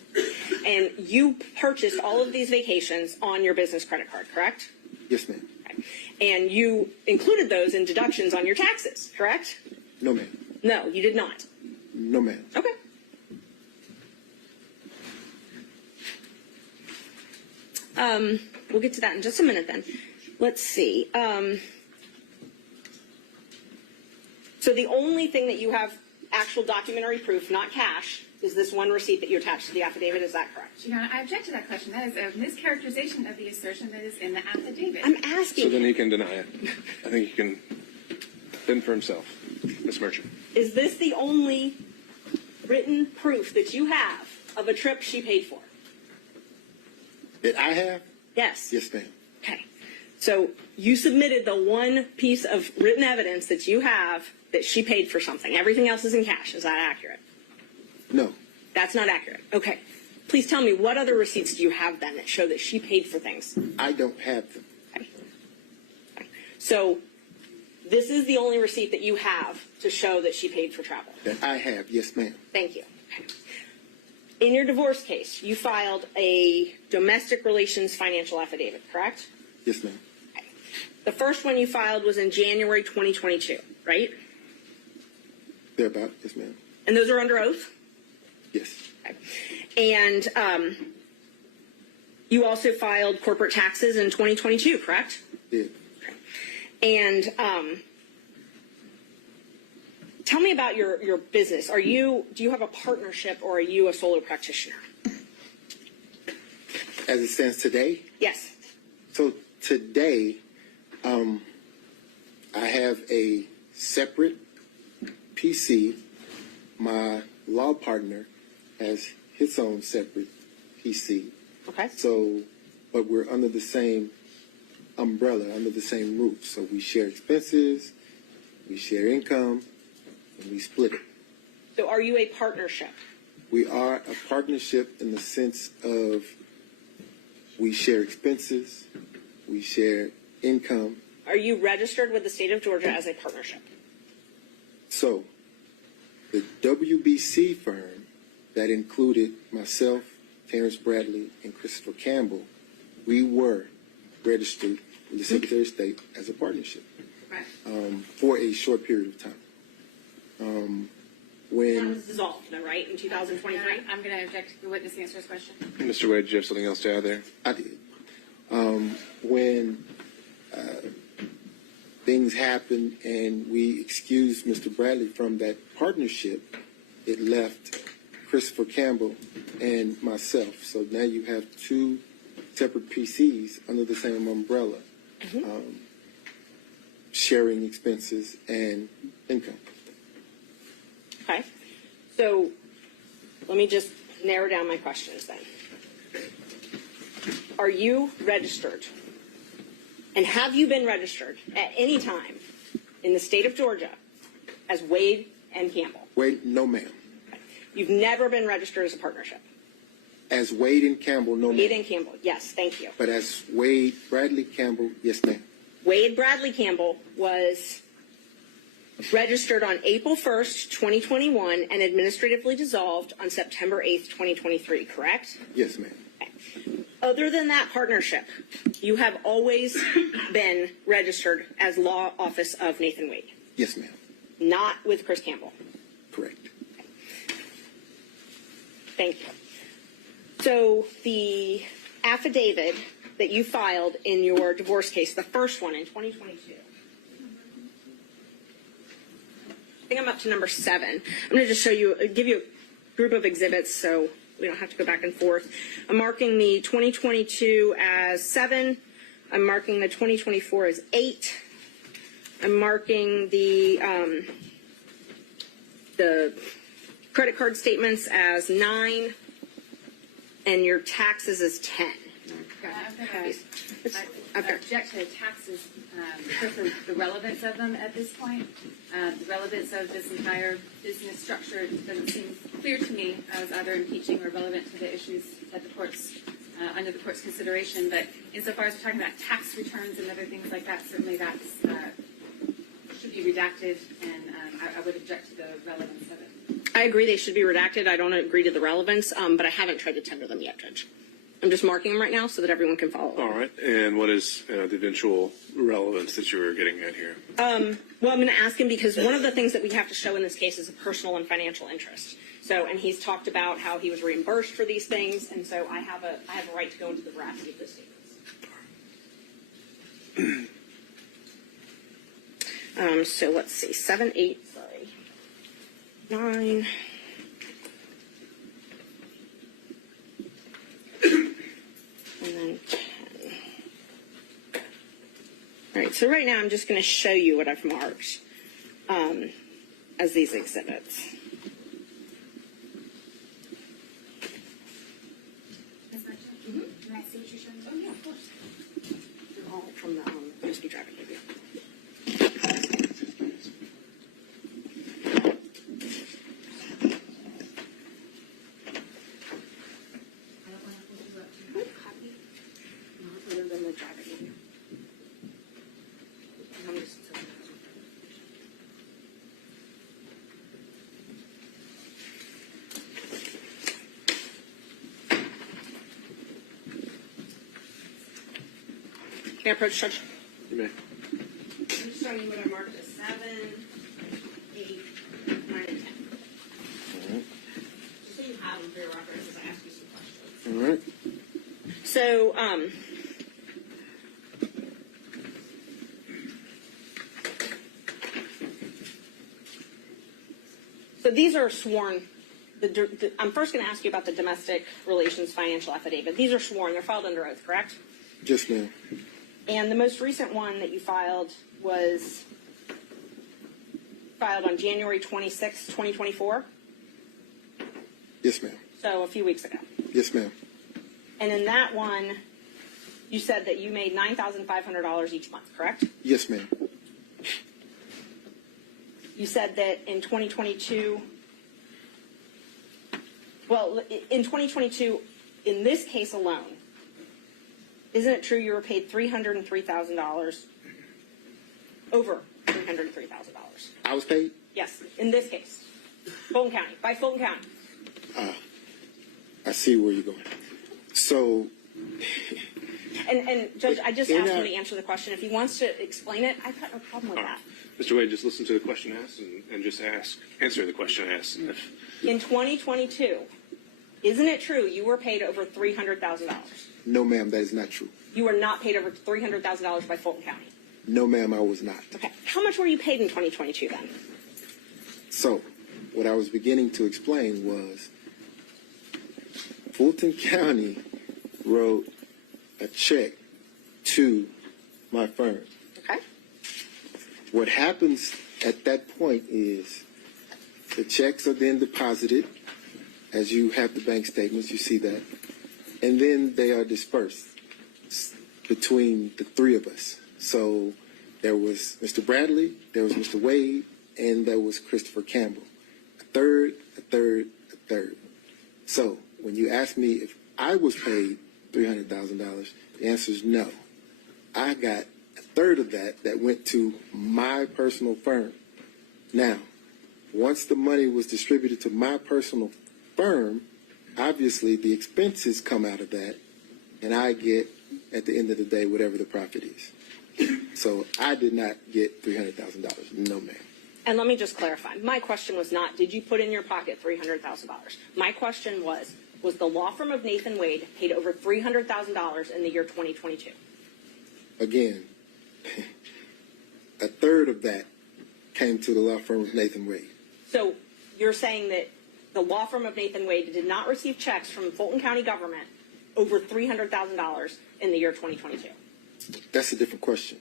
And you purchased all of these vacations on your business credit card, correct? Yes, ma'am. Okay. And you included those in deductions on your taxes, correct? No, ma'am. No, you did not. No, ma'am. Okay. We'll get to that in just a minute then. Let's see. So the only thing that you have actual documentary proof, not cash, is this one receipt that you attached to the affidavit. Is that correct? Your Honor, I object to that question. That is a mischaracterization of the assertion that is in the affidavit. I'm asking. So then he can deny it. I think he can fend for himself. Ms. Merchant. Is this the only written proof that you have of a trip she paid for? That I have? Yes. Yes, ma'am. Okay. So you submitted the one piece of written evidence that you have that she paid for something. Everything else is in cash. Is that accurate? No. That's not accurate. Okay. Please tell me, what other receipts do you have then that show that she paid for things? I don't have them. Okay. Okay. So this is the only receipt that you have to show that she paid for travel. That I have. Yes, ma'am. Thank you. Okay. In your divorce case, you filed a domestic relations financial affidavit, correct? Yes, ma'am. Okay. The first one you filed was in January 2022, right? Thereabout. Yes, ma'am. And those are under oath? Yes. Okay. And you also filed corporate taxes in 2022, correct? Did. Okay. And tell me about your business. Do you have a partnership or are you a solo practitioner? As it stands today? Yes. So today, I have a separate PC. My law partner has his own separate PC. Okay. So, but we're under the same umbrella, under the same roof. So we share expenses, we share income, and we split it. So are you a partnership? We are a partnership in the sense of we share expenses, we share income. Are you registered with the state of Georgia as a partnership? So, the WBC firm that included myself, Terrence Bradley, and Christopher Campbell, we were registered with the Secretary of State as a partnership for a short period of time. That When was dissolved, though, right, in 2023? I'm going to object to the witness answer his question. Mr. Wade, do you have something else to add there? I did. When things happened and we excused Mr. Bradley from that partnership, it left Christopher Campbell and myself. So now you have two separate PCs under the same umbrella, sharing expenses and income. Okay. So let me just narrow down my questions then. Are you registered? And have you been registered at any time in the state of Georgia as Wade and Campbell? Wade, no ma'am. Okay. You've never been registered as a partnership? As Wade and Campbell, no ma'am. Wade and Campbell, yes, thank you. But as Wade Bradley Campbell, yes ma'am. Wade Bradley Campbell was registered on April 1st, 2021, and administratively dissolved on September 8th, 2023, correct? Yes ma'am. Okay. Other than that partnership, you have always been registered as law office of Nathan Wade, Yes ma'am. not with Chris Campbell. Correct. Thank you. So the affidavit that you filed in your divorce case, the first one in 2022, I think I'm up to number 7. I'm going to just give you a group of exhibits so we don't have to go back and forth. I'm marking the 2022 as 7. I'm marking the 2024 as 8. I'm marking the credit card statements as 9, and your taxes as 10. I object to the taxes because of the relevance of them at this point. The relevance of this entire business structure doesn't seem clear to me as either impeaching or relevant to the issues that the courts, under the court's consideration. But insofar as we're talking about tax returns and other things like that, certainly that should be redacted, and I would object to the relevance of it. I agree they should be redacted. I don't agree to the relevance, but I haven't tried to tender them yet, Judge. I'm just marking them right now so that everyone can follow. All right. And what is the eventual relevance that you were getting at here? Well, I'm going to ask him because one of the things that we have to show in this case is a personal and financial interest. So, and he's talked about how he was reimbursed for these things, and so I have a right to go into the veracity of those statements. So let's see, 7, 8, 9. And then 10. All right, so right now I'm just going to show you what I've marked as these exhibits. Can I see what you're showing? Oh, yeah, of course. They're all from the USB drive I gave you. Can I approach, Judge? You may. I'm just showing you what I marked as 7, 8, 9, and 10. Just so you have them for your records as I ask you some questions. All right. So, so these are sworn. I'm first going to ask you about the domestic relations financial affidavit. These are sworn. They're filed under oath, correct? Yes ma'am. And the most recent one that you filed was filed on January 26, 2024. Yes ma'am. So a few weeks ago. Yes ma'am. And in that one, you said that you made $9,500 each month, correct? Yes ma'am. You said that in 2022, Well, in 2022, in this case alone, isn't it true you were paid $303,000? Over $303,000. I was paid? Yes, in this case. Fulton County, by Fulton County. I see where you're going. So, And Judge, I just asked him to answer the question. If he wants to explain it, I've got no problem with that. Mr. Wade, just listen to the question asked and just answer the question asked. In 2022, isn't it true you were paid over $300,000? no, ma'am, that is not true. You were not paid over $300,000 by Fulton County. No, ma'am, I was not. Okay. How much were you paid in 2022 then? So, what I was beginning to explain was Fulton County wrote a check to my firm. Okay. What happens at that point is the checks are then deposited. As you have the bank statements, you see that. And then they are dispersed between the three of us. So there was Mr. Bradley, there was Mr. Wade, and there was Christopher Campbell. A third. So when you ask me if I was paid $300,000, the answer is no. I got a third of that went to my personal firm. Now, once the money was distributed to my personal firm, obviously the expenses come out of that, and I get, at the end of the day, whatever the profit is. So I did not get $300,000. No, ma'am. And let me just clarify. My question was not, did you put in your pocket $300,000? My question was the law firm of Nathan Wade paid over $300,000 in the year 2022? Again, a third of that came to the law firm of Nathan Wade. So you're saying that the law firm of Nathan Wade did not receive checks from Fulton County government over $300,000 in the year 2022? That's a different question.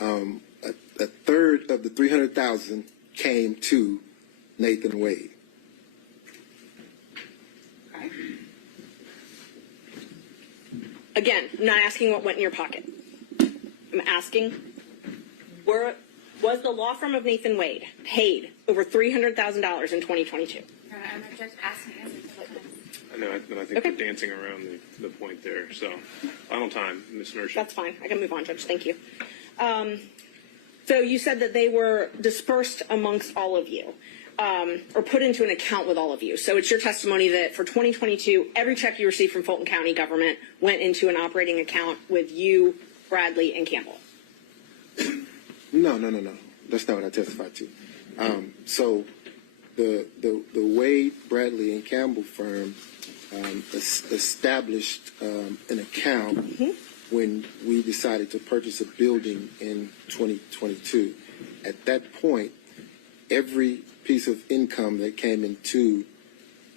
A third of the $300,000 came to Nathan Wade. Okay. Again, I'm not asking what went in your pocket. I'm asking, was the law firm of Nathan Wade paid over $300,000 in 2022? I'm asking answers to what I know, I think Okay. we're dancing around the point there. So, final time, Ms. Nurse. That's fine. I can move on, Judge. Thank you. So you said that they were dispersed amongst all of you, or put into an account with all of you. So it's your testimony that for 2022, every check you received from Fulton County government went into an operating account with you, Bradley, and Campbell. No. That's not what I testified to. So the Wade, Bradley, and Campbell firm established an account when we decided to purchase a building in 2022. At that point, every piece of income that came into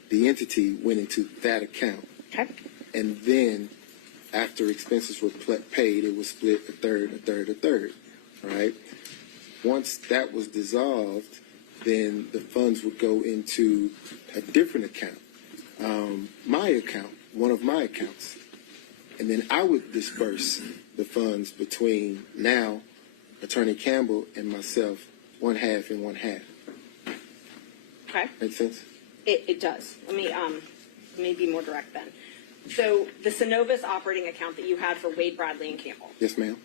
the entity went into that account. Okay. And then after expenses were paid, it was split a third, right? Once that was dissolved, then the funds would go into a different account, my account, one of my accounts. And then I would disperse the funds between now Attorney Campbell and myself, one half and one half. Okay. Make sense? It does. Let me be more direct then. So the Synovus operating account that you had for Wade, Bradley, and Campbell, Yes, ma'am.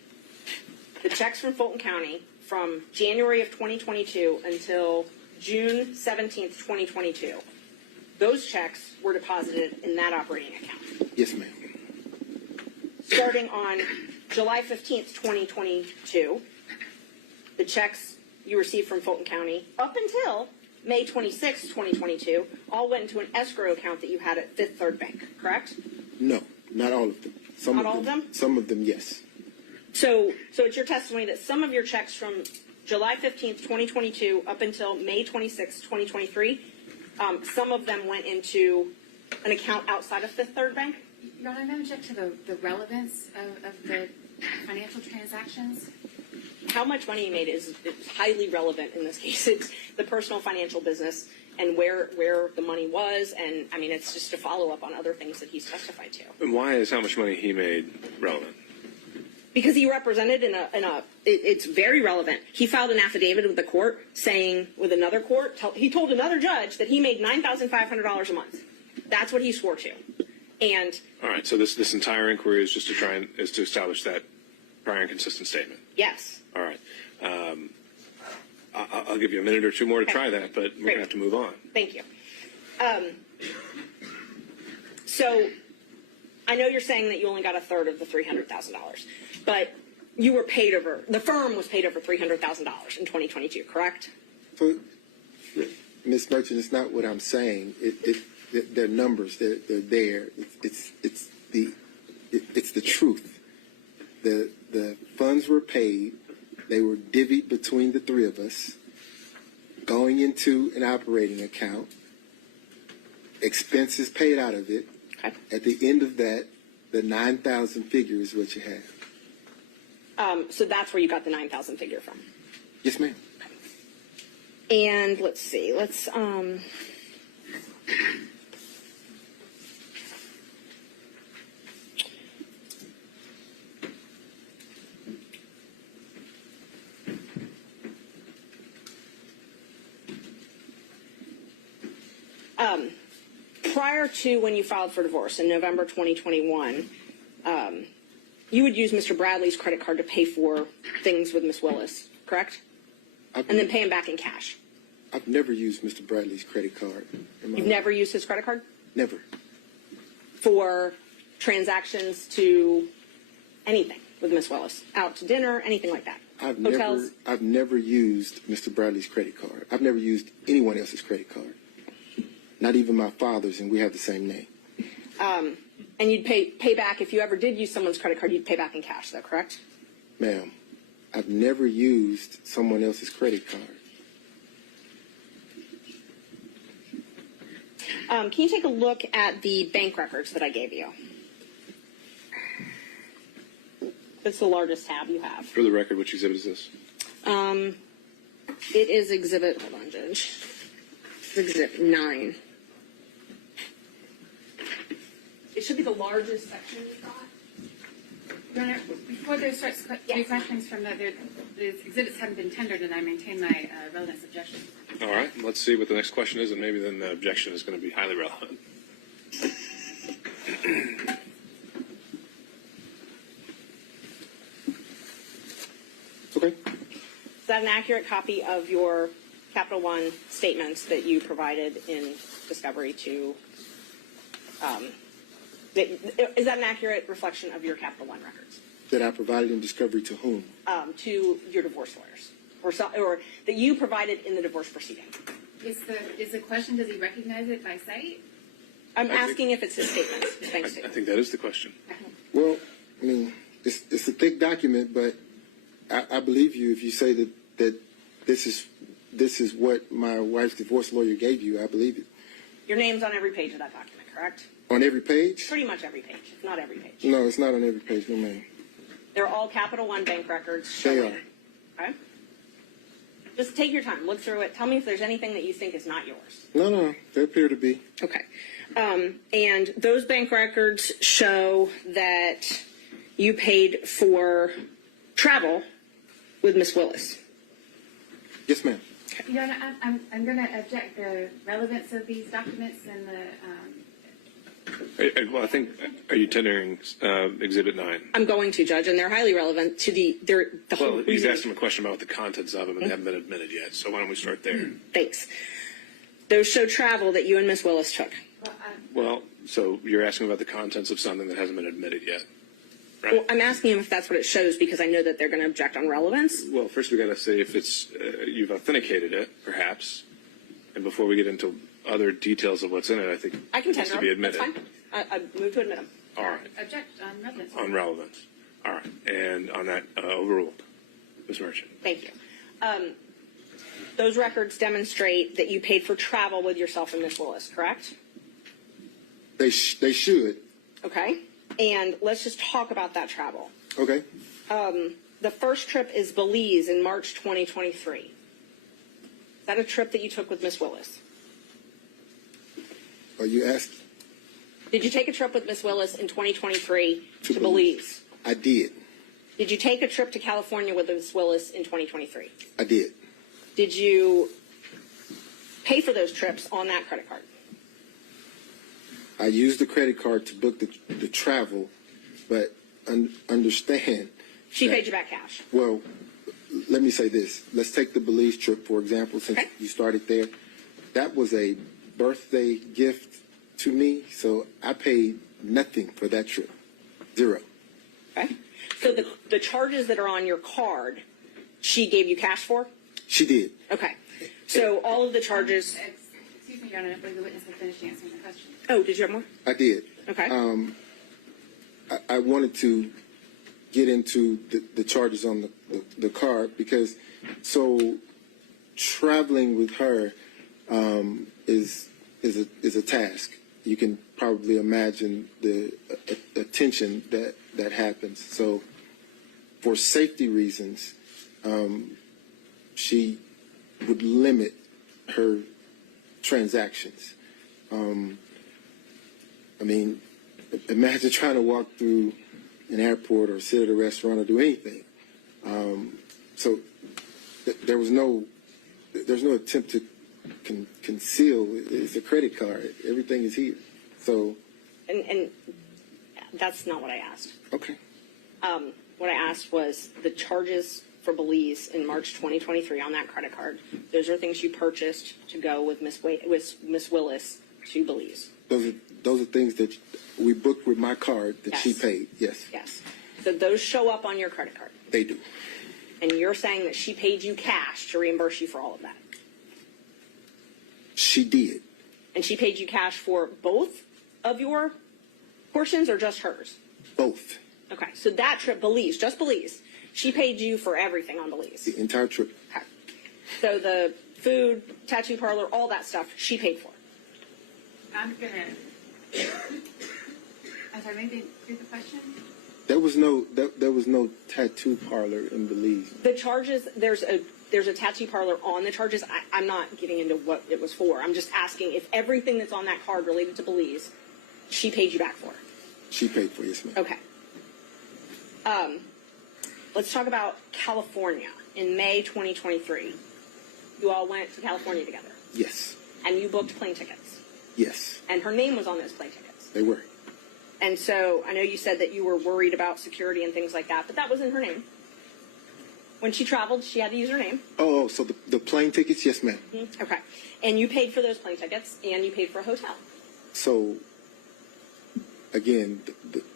the checks from Fulton County from January of 2022 until June 17th, 2022, those checks were deposited in that operating account. Yes, ma'am. Starting on July 15th, 2022, the checks you received from Fulton County up until May 26th, 2022, all went into an escrow account that you had at Fifth Third Bank, correct? No, not all of them. Not all of them? Some of them, yes. So it's your testimony that some of your checks from July 15th, 2022 up until May 26th, 2023, some of them went into an account outside of Fifth Third Bank? Your Honor, I'm going to object to the relevance of the financial transactions. How much money you made is highly relevant in this case. It's the personal financial business and where the money was, and I mean it's just a follow up on other things that he's testified to. And why is how much money he made relevant? Because he represented it's very relevant. He filed an affidavit with the court saying, with another court, he told another judge that he made $9,500 a month. That's what he swore to. And All right, so this entire inquiry is just to establish that prior and consistent statement. yes. All right. I'll give you a minute or two more to try that, but we're going to have to move on. Thank you. So I know you're saying that you only got a third of the $300,000, but you were paid over, the firm was paid over $300,000 in 2022, correct? So, Ms. Merchant, it's not what I'm saying. They're numbers. They're there. It's the truth. The funds were paid. They were divvied between the three of us, going into an operating account. Expenses paid out of it. Okay. At the end of that, the 9,000 figure is what you have. So that's where you got the 9,000 figure from. Yes, ma'am. And let's see, prior to when you filed for divorce in November 2021, you would use Mr. Bradley's credit card to pay for things with Miss Willis, correct? And then pay him back in cash. I've never used Mr. Bradley's credit card. You've never used his credit card? Never. For transactions to anything with Miss Willis, out to dinner, anything like that. Hotels? I've never used Mr. Bradley's credit card. I've never used anyone else's credit card. Not even my father's, and we have the same name. And you'd pay back, if you ever did use someone's credit card, you'd pay back in cash, though, correct? Ma'am, I've never used someone else's credit card. Can you take a look at the bank records that I gave you? It's the largest tab you have. For the record, which exhibit is this? It is exhibit, hold on, Judge. It's exhibit 9. It should be the largest section you got. Your Honor, before there starts three questions from the exhibits haven't been tendered, and I maintain my relevance objection. All right, let's see what the next question is, and maybe then the objection is going to be highly relevant. Okay. Is that an accurate copy of your Capital One statements that you provided in discovery to, is that an accurate reflection of your Capital One records? That I provided in discovery to whom? To your divorce lawyers, or that you provided in the divorce proceeding? Is the question, does he recognize it by sight? I'm asking if it's his statements, his bank I statement. think that is the question. Well, I mean, it's a thick document, but I believe you if you say that this is what my wife's divorce lawyer gave you. I believe it. Your name's on every page of that document, correct? On every page? Pretty much every page, if not every page. No, it's not on every page. No, ma'am. They're all Capital One bank records. They showing- are. Okay. Just take your time, look through it. Tell me if there's anything that you think is not yours. No, they appear to be. Okay. And those bank records show that you paid for travel with Miss Willis. Yes, ma'am. Your Honor, I'm going to object the relevance of these documents and the. Well, I think, are you tendering Exhibit 9? I'm going to, Judge, and they're highly relevant to the whole Well, he's reason. asked him a question about the contents of them, and they haven't been admitted yet, so why don't we start there? Thanks. Those show travel that you and Miss Willis took. Well, so you're asking about the contents of something that hasn't been admitted yet, right? Well, I'm asking him if that's what it shows because I know that they're going to object on relevance. Well, first we got to say if it's you've authenticated it, perhaps, and before we get into other details of what's in it, I think I can it needs tender to be them. That's admitted. fine. I move to admit them. All right, Object on relevance. on relevance. All right, and on that overruled, Ms. Merchant. Thank you. Those records demonstrate that you paid for travel with yourself and Miss Willis, correct? They should. Okay. And let's just talk about that travel. Okay. The first trip is Belize in March 2023. Is that a trip that you took with Miss Willis? Are you asking? Did you take a trip with Miss Willis in 2023 to Belize? I did. Did you take a trip to California with Miss Willis in 2023? I did. Did you pay for those trips on that credit card? I used the credit card to book the travel, but understand. She paid you back cash. Well, let me say this. Let's take the Belize trip, for example, since Okay. you started there. That was a birthday gift to me, so I paid nothing for that trip. Zero. Okay. So the charges that are on your card, she gave you cash for? She did. Okay. So all of the charges. Excuse me, Your Honor, I believe the witness had finished answering the question. Oh, did you have more? I did. Okay. I wanted to get into the charges on the card because traveling with her is a task. You can probably imagine the attention that happens. So for safety reasons, she would limit her transactions. I mean, imagine trying to walk through an airport or sit at a restaurant or do anything. So there's no attempt to conceal. It's a credit card. Everything is here. So. And that's not what I asked. Okay. What I asked was the charges for Belize in March 2023 on that credit card. Those are things you purchased to go with Miss Willis to Belize. Those are things that we booked with my card that Yes. she paid. Yes. Yes. So those show up on your credit card. They do. And you're saying that she paid you cash to reimburse you for all of that. She did. And she paid you cash for both of your portions or just hers? Both. Okay. So that trip, Belize, just Belize, she paid you for everything on Belize. The entire trip. Okay. So the food, tattoo parlor, all that stuff, she paid for. I'm sorry, maybe repeat the question? There was no tattoo parlor in Belize. The charges, there's a tattoo parlor on the charges. I'm not getting into what it was for. I'm just asking if everything that's on that card related to Belize, she paid you back for. She paid for it, yes, ma'am. Okay. Let's talk about California. In May 2023, you all went to California together. Yes. And you booked plane tickets. Yes. And her name was on those plane tickets. They were. And so I know you said that you were worried about security and things like that, but that wasn't her name. When she traveled, she had to use her name. Oh, so the plane tickets, yes, ma'am. Mm-hmm. Okay. And you paid for those plane tickets, and you paid for a hotel. So, again,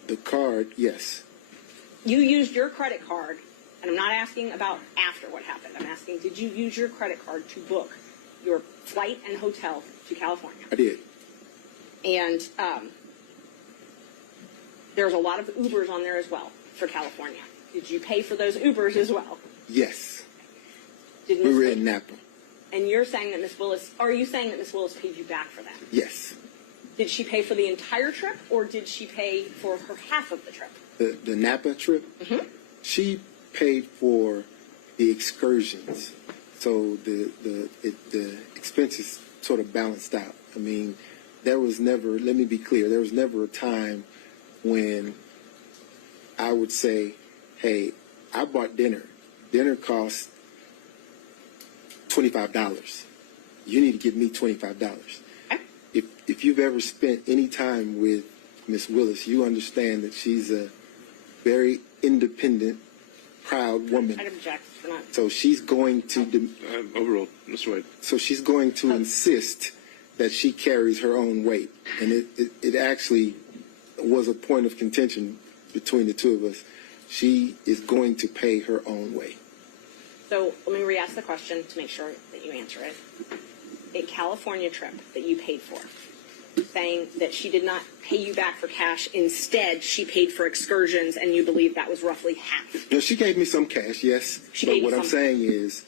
the card, yes. You used your credit card, and I'm not asking about after what happened. I'm asking, did you use your credit card to book your flight and hotel to California? I did. And there's a lot of Ubers on there as well for California. Did you pay for those Ubers as well? Yes. Did We were in Napa. And you're saying that Miss Willis, are you saying that Miss Willis paid you back for that? Yes. Did she pay for the entire trip, or did she pay for her half of the trip? The Napa trip, she paid for the excursions. So the expenses sort of balanced out. I mean, there was never, let me be clear, there was never a time when I would say, hey, I bought dinner. Dinner cost $25. You need to give me $25. Okay. If you've ever spent any time with Miss Willis, you understand that she's a very independent, proud woman. I'd object. We're not. So she's going to Overruled, Mr. Wade. so she's going to insist that she carries her own weight, and it actually was a point of contention between the two of us. She is going to pay her own way. So let me re-ask the question to make sure that you answer it. A California trip that you paid for, saying that she did not pay you back for cash. Instead, she paid for excursions, and you believe that was roughly half. No, she gave me some cash, yes. She but gave you what I'm some. saying is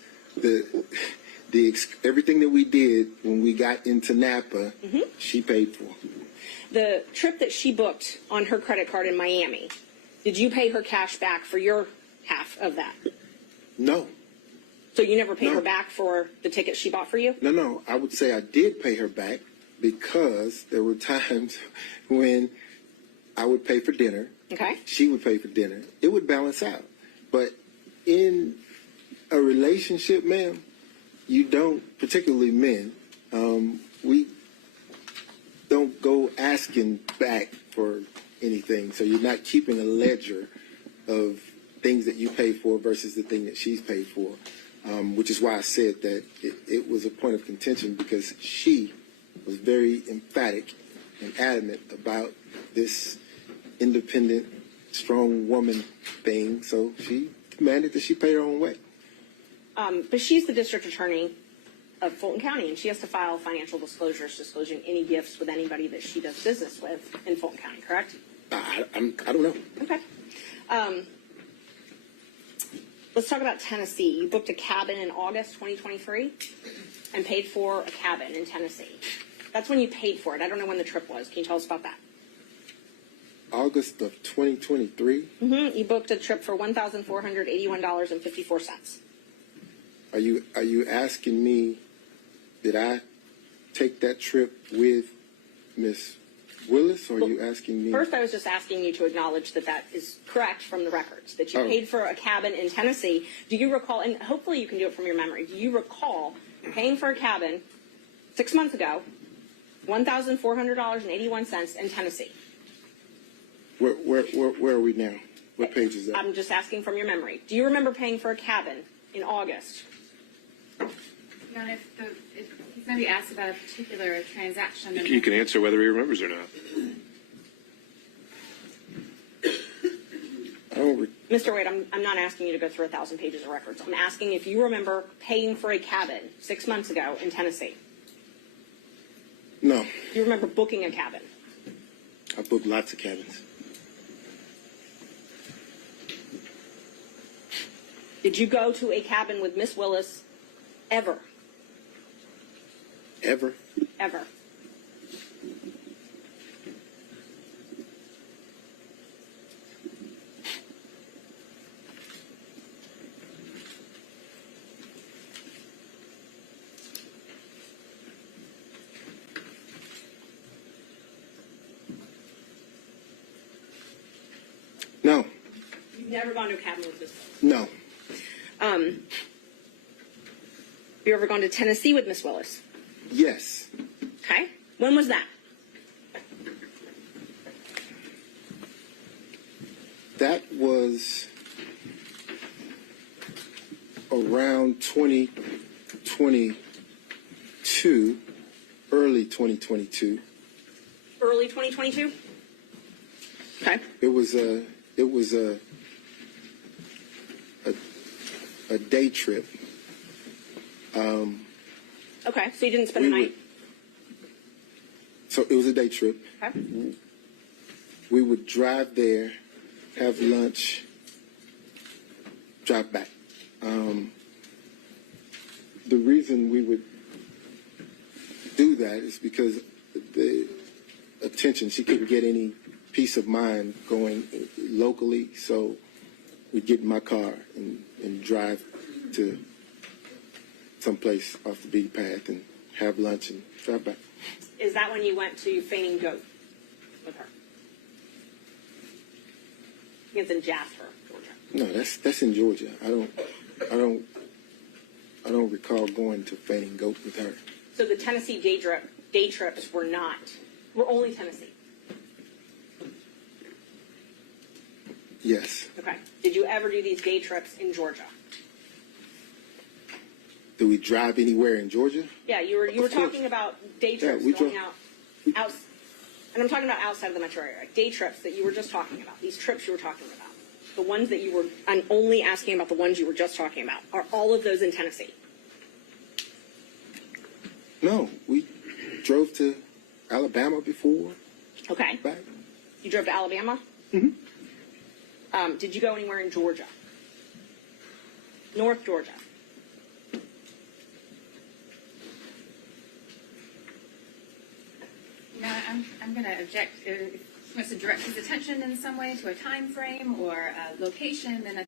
everything that we did when we got into Napa, she paid for. The trip that she booked on her credit card in Miami, did you pay her cash back for your half of that? No. So you never paid No. her back for the ticket she bought for you? No. I would say I did pay her back because there were times when I would pay for dinner. Okay. She would pay for dinner. It would balance out. But in a relationship, ma'am, you don't, particularly men, don't go asking back for anything. So you're not keeping a ledger of things that you pay for versus the thing that she's paid for, which is why I said that it was a point of contention because she was very emphatic and adamant about this independent, strong woman thing. So she demanded that she pay her own way. But she's the district attorney of Fulton County, and she has to file financial disclosures disclosing any gifts with anybody that she does business with in Fulton County, correct? I don't know. Okay. Let's talk about Tennessee. You booked a cabin in August 2023 and paid for a cabin in Tennessee. That's when you paid for it. I don't know when the trip was. Can you tell us about that? August of 2023. You booked a trip for $1,481.54. Are you asking me, did I take that trip with Miss Willis, or are you asking me? First, I was just asking you to acknowledge that that is correct from the records, that you paid for a cabin in Tennessee. Do you recall, and hopefully you can do it from your memory, do you recall paying for a cabin 6 months ago, $1,400.81 in Tennessee? Where are we now? What page is that? I'm just asking from your memory. Do you remember paying for a cabin in August? Now, if he's going to be asked about a particular transaction, then You can answer whether he remembers or not. Mr. Wade, I'm not asking you to go through 1,000 pages of records. I'm asking if you remember paying for a cabin 6 months ago in Tennessee. No. Do you remember booking a cabin? I booked lots of cabins. Did you go to a cabin with Miss Willis ever? Ever? Ever. No. You've never gone to a cabin with Miss Willis? No. You ever gone to Tennessee with Miss Willis? Yes. Okay. When was that? That was around 2022, early 2022. Early 2022? Okay. It was a day trip. Okay, so you didn't spend the night? So it was a day trip. Okay. We would drive there, have lunch, drive back. The reason we would do that is because the attention, she couldn't get any peace of mind going locally, so we'd get in my car and drive to someplace off the beaten path and have lunch and drive back. Is that when you went to Fainting Goat with her? It's in Jasper, Georgia. No, that's in Georgia. I don't recall going to Fainting Goat with her. So the Tennessee day trips were only Tennessee? Yes. Okay. Did you ever do these day trips in Georgia? Do we drive anywhere in Georgia? Yeah, you were talking about day trips going out, and I'm talking about outside of the metro area. Day trips that you were just talking about. These trips you were talking about. The ones that you were, I'm only asking about the ones you were just talking about. Are all of those in Tennessee? No, we drove to Alabama before. Okay. Back. You drove to Alabama? Mm-hmm. Did you go anywhere in Georgia? North Georgia? No, I'm going to object. If he wants to direct his attention in some way to a time frame or a location, then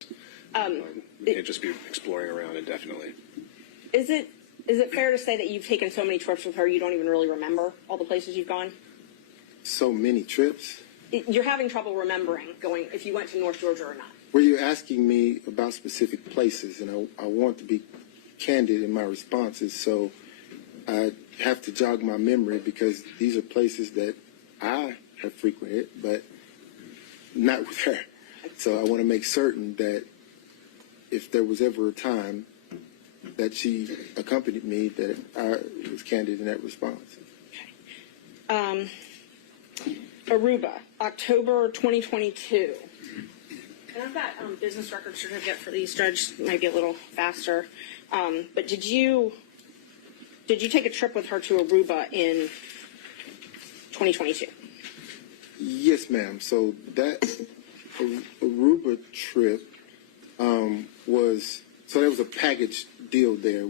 We can't just be exploring around indefinitely. Is it fair to say that you've taken so many trips with her you don't even really remember all the places you've gone? So many trips. You're having trouble remembering going if you went to North Georgia or not. Were you asking me about specific places? And I want to be candid in my responses. So I have to jog my memory because these are places that I have frequented, but not with her. So I want to make certain that if there was ever a time that she accompanied me, that I was candid in that response. Aruba, October 2022. And I've got business record certificate for these. Judge might be a little faster. But did you take a trip with her to Aruba in 2022? Yes, ma'am. So that Aruba trip there was a package deal there.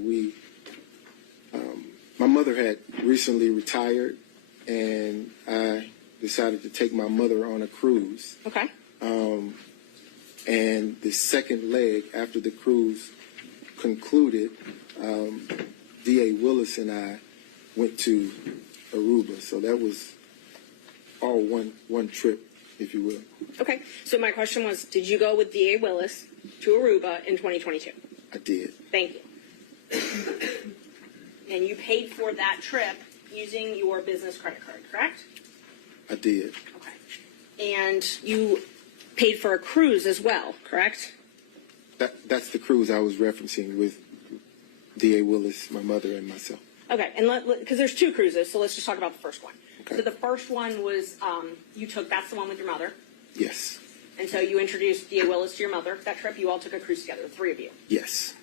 My mother had recently retired, and I decided to take my mother on a cruise. Okay. And the second leg after the cruise concluded, D.A. Willis and I went to Aruba. So that was all one trip, if you will. Okay. So my question was, did you go with D.A. Willis to Aruba in 2022? I did. Thank you. And you paid for that trip using your business credit card, correct? I did. Okay. And you paid for a cruise as well, correct? That's the cruise I was referencing with D.A. Willis, my mother, and myself. Okay, and because there's two cruises, so let's just talk about the first one. Okay. So the first one was that's the one with your mother. Yes. And so you introduced D.A. Willis to your mother. That trip, you all took a cruise together, the three of you. Yes.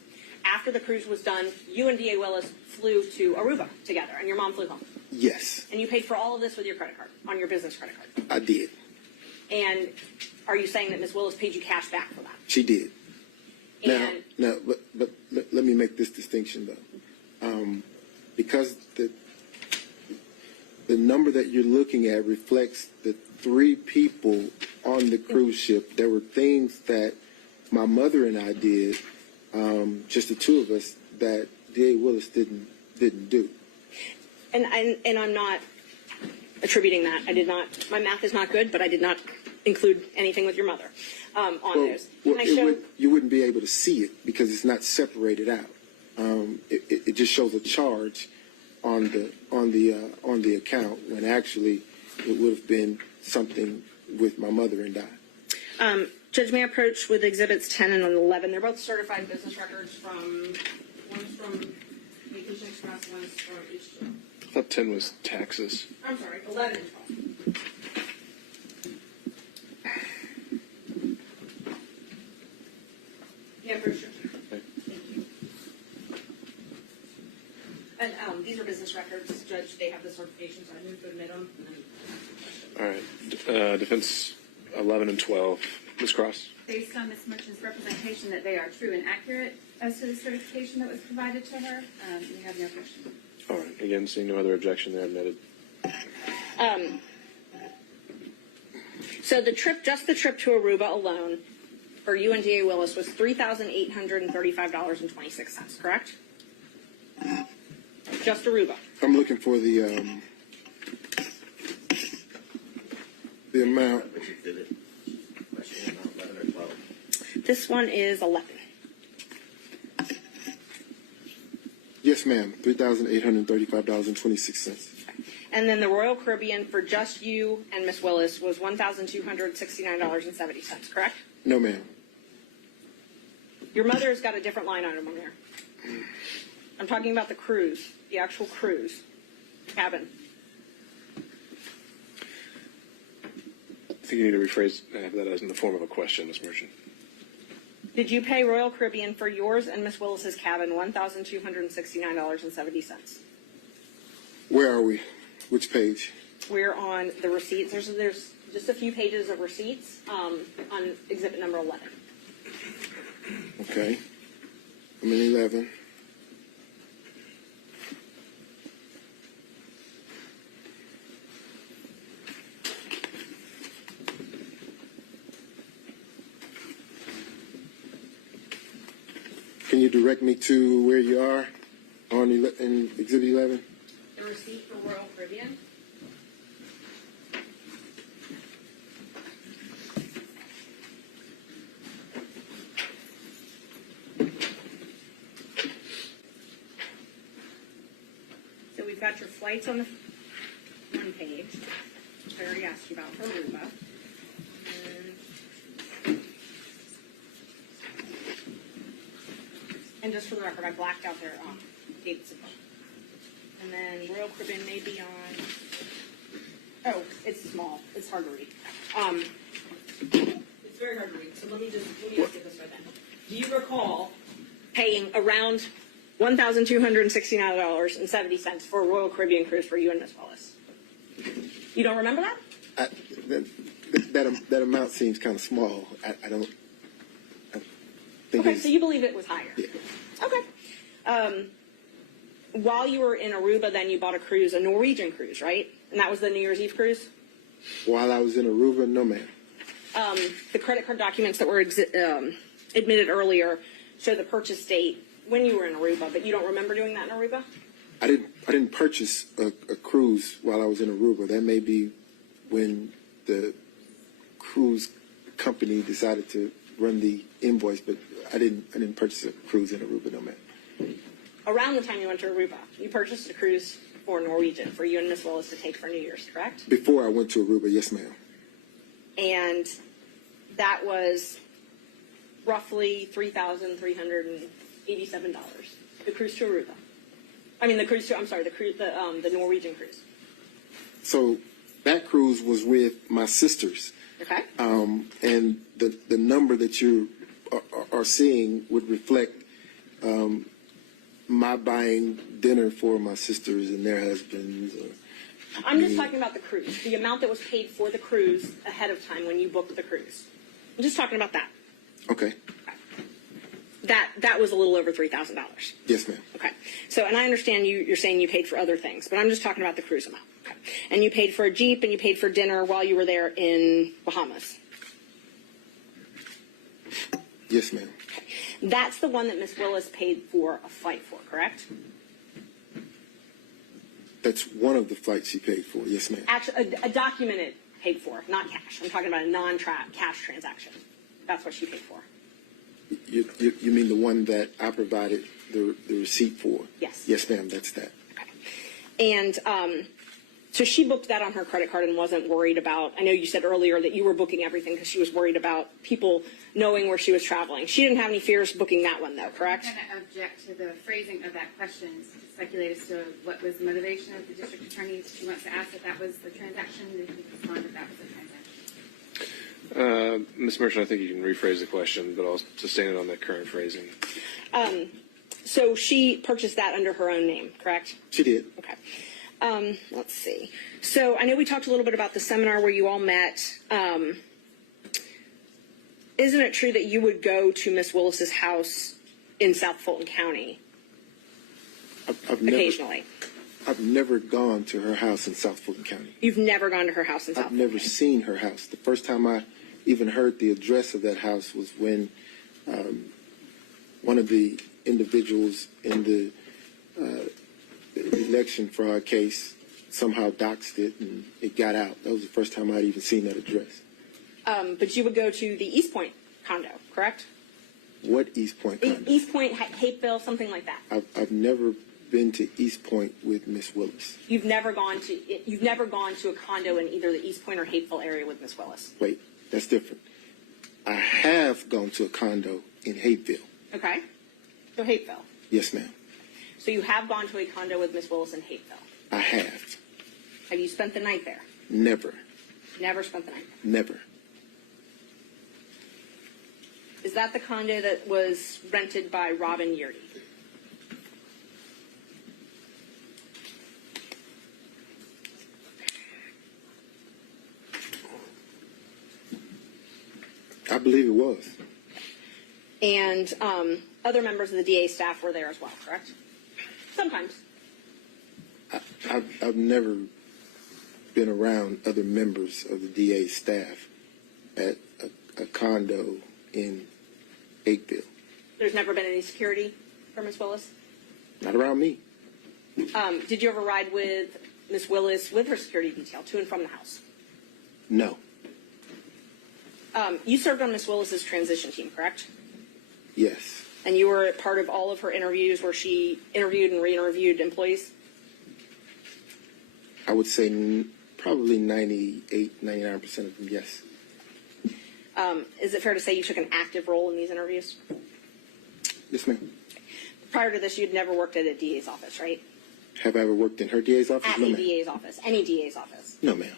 After the cruise was done, you and D.A. Willis flew to Aruba together, and your mom flew home. Yes. And you paid for all of this with your credit card, on your business credit card. I did. And are you saying that Ms. Willis paid you cash back for that? She did. And But let me make this distinction, though. Because the number that you're looking at reflects the three people on the cruise ship. There were things that my mother and I did, just the two of us, that D.A. Willis didn't do. And I'm not attributing that. I did not. My math is not good, but I did not include anything with your mother on those. You wouldn't be able to see it because it's not separated out. It just shows a charge on the account when actually it would have been something with my mother and I. Judge, may I approach with Exhibits 10 and 11? They're both certified business records one's from Vacation Express, one's from H2. I thought 10 was taxes. I'm sorry, 11 and 12. Yeah, for sure. Okay. Thank you. And these are business records, Judge. They have the certification, so I move to admit them. All right. Defense 11 and 12. Ms. Cross? Based on Ms. Merchant's representation that they are true and accurate as to the certification that was provided to her, we have no question. All right. Again, seeing no other objection, they're admitted. So the trip to Aruba alone for you and D.A. Willis was $3,835.26, correct? Just Aruba. I'm looking for the amount. This one is 11. Yes, ma'am. $3,835.26. And then the Royal Caribbean for just you and Miss Willis was $1,269.70, correct? No, ma'am. Your mother's got a different line item on there. I'm talking about the cruise, the actual cruise cabin. I think you need to rephrase that as in the form of a question, Ms. Merchant. Did you pay Royal Caribbean for yours and Miss Willis's cabin $1,269.70? Where are we? Which page? We're on the receipts. There's just a few pages of receipts on exhibit number 11. Okay. I'm in 11. Can you direct me to where you are in Exhibit 11? The receipt for Royal Caribbean. So we've got your flights on the one page, which I already asked you about for Aruba. And just for the record, I blacked out their dates of birth. And then Royal Caribbean may be on. Oh, it's small. It's hard to read. It's very hard to read. So let me just get this right then. Do you recall paying around $1,269.70 for a Royal Caribbean cruise for you and Miss Willis? You don't remember that? That amount seems kind of small. I don't. Okay, so you believe it was higher. Yeah. Okay. While you were in Aruba, then you bought a cruise, a Norwegian cruise, right? And that was the New Year's Eve cruise? While I was in Aruba, no, ma'am. The credit card documents that were admitted earlier show the purchase date when you were in Aruba, but you don't remember doing that in Aruba? I didn't purchase a cruise while I was in Aruba. That may be when the cruise company decided to run the invoice, but I didn't purchase a cruise in Aruba, no, ma'am. Around the time you went to Aruba, you purchased a cruise for Norwegian for you and Miss Willis to take for New Year's, correct? Before I went to Aruba, yes, ma'am. And that was roughly $3,387. The cruise to Aruba. I mean, the Norwegian cruise. So that cruise was with my sisters. Okay. And the number that you are seeing would reflect my buying dinner for my sisters and their husbands. I'm just talking about the cruise, the amount that was paid for the cruise ahead of time when you booked the cruise. I'm just talking about that. Okay. That was a little over $3,000. Yes, ma'am. Okay. So, and I understand you're saying you paid for other things, but I'm just talking about the cruise amount. Okay. And you paid for a Jeep and you paid for dinner while you were there in Bahamas. Yes, ma'am. Okay. That's the one that Miss Willis paid for a flight for, correct? That's one of the flights she paid for. Yes, ma'am. Actually, a documented paid for, not cash. I'm talking about a non-cash transaction. That's what she paid for. You mean the one that I provided the receipt for? Yes. Yes, ma'am. That's that. Okay. And so she booked that on her credit card and wasn't worried about. I know you said earlier that you were booking everything because she was worried about people knowing where she was traveling. She didn't have any fears booking that one, though, correct? I'm going to object to the phrasing of that question to speculate as to what was the motivation of the district attorney. She wants to ask if that was the transaction, and if you respond that that was the transaction. Ms. Merchant, I think you can rephrase the question, but I'll sustain it on that current phrasing. So she purchased that under her own name, correct? She did. Okay. Let's see. So I know we talked a little bit about the seminar where you all met. Isn't it true that you would go to Miss Willis's house in South Fulton County occasionally? I've never gone to her house in South Fulton County. You've never gone to her house in South Fulton? I've never seen her house. The first time I even heard the address of that house was when one of the individuals in the election fraud case somehow doxed it and it got out. That was the first time I'd even seen that address. But you would go to the East Point condo, correct? What East Point condo? East Point, Hapeville, something like that. I've never been to East Point with Miss Willis. You've never gone to a condo in either the East Point or Hapeville area with Miss Willis. Wait, that's different. I have gone to a condo in Hapeville. Okay. So Hapeville. Yes, ma'am. So you have gone to a condo with Miss Willis in Hapeville. I have. Have you spent the night there? Never. Never spent the night there. Never. Is that the condo that was rented by Robin Yurdy? I believe it was. And other members of the DA staff were there as well, correct? Sometimes. I've never been around other members of the DA staff at a condo in Hapeville. There's never been any security for Miss Willis? Not around me. Did you ever ride with Miss Willis with her security detail to and from the house? No. You served on Miss Willis's transition team, correct? Yes. And you were part of all of her interviews where she interviewed and re-interviewed employees? I would say probably 98, 99% of them, yes. Is it fair to say you took an active role in these interviews? Yes, ma'am. Prior to this, you'd never worked at a DA's office, right? Have I ever worked in her DA's office? At No, a ma'am. DA's office, any DA's office. No, ma'am.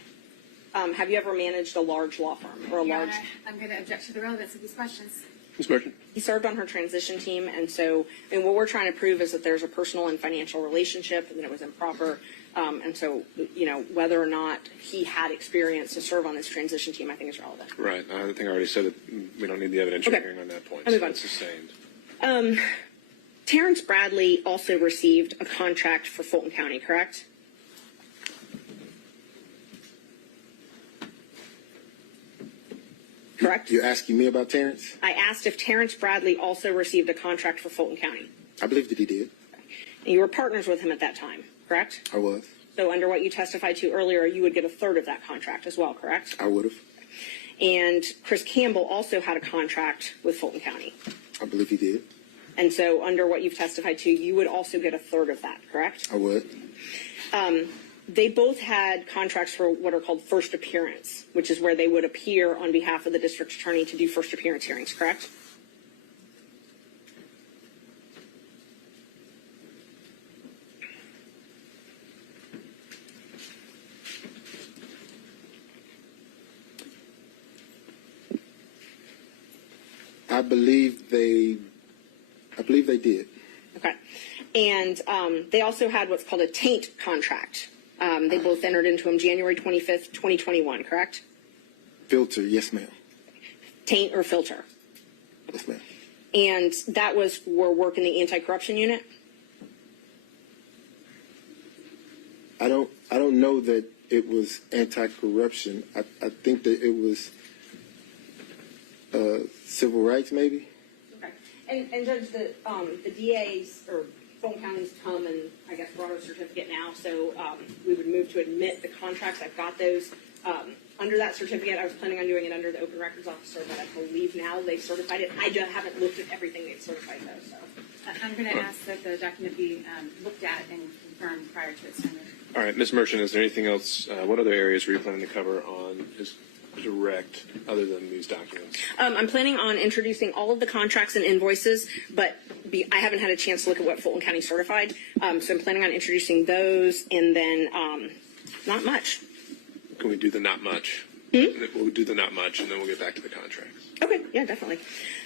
Have you ever managed a large law firm or a Your large? Honor, I'm going to object to the relevance of these questions. Ms. Merchant? He served on her transition team, and so, I mean, what we're trying to prove is that there's a personal and financial relationship, and that it was improper. And so, you know, whether or not he had experience to serve on this transition team, I think is relevant. Right. I think I already said that we don't need the evidentiary Okay. hearing on that point. I'll move so on. it's sustained. Terrence Bradley also received a contract for Fulton County, correct? Correct? You're asking me about Terrence? I asked if Terrence Bradley also received a contract for Fulton County. I believe that he did. And you were partners with him at that time, correct? I was. So under what you testified to earlier, you would get a third of that contract as well, correct? I would have. And Chris Campbell also had a contract with Fulton County. I believe he did. And so under what you've testified to, you would also get a third of that, correct? I would. They both had contracts for what are called first appearance, which is where they would appear on behalf of the district attorney to do first appearance hearings, correct? I believe they did. Okay. And they also had what's called a taint contract. They both entered into them January 25th, 2021, correct? Filter, yes, ma'am. Taint or filter. Yes, ma'am. And that was for work in the anti-corruption unit? I don't know that it was anti-corruption. I think that it was civil rights, maybe. Okay. And Judge, the DA's or Fulton County's come and I guess brought a certificate now, so we would move to admit the contracts. I've got those. Under that certificate, I was planning on doing it under the Open Records Officer, but I believe now they've certified it. I haven't looked at everything they've certified though, so. I'm going to ask that the document be looked at and confirmed prior to its sending. All right, Ms. Merchant, is there anything else? What other areas were you planning to cover on his direct other than these documents? I'm planning on introducing all of the contracts and invoices, but I haven't had a chance to look at what Fulton County certified. So I'm planning on introducing those and then not much. Can we do the not much? We'll do the not much, and then we'll get back to the contracts. Okay, yeah, definitely.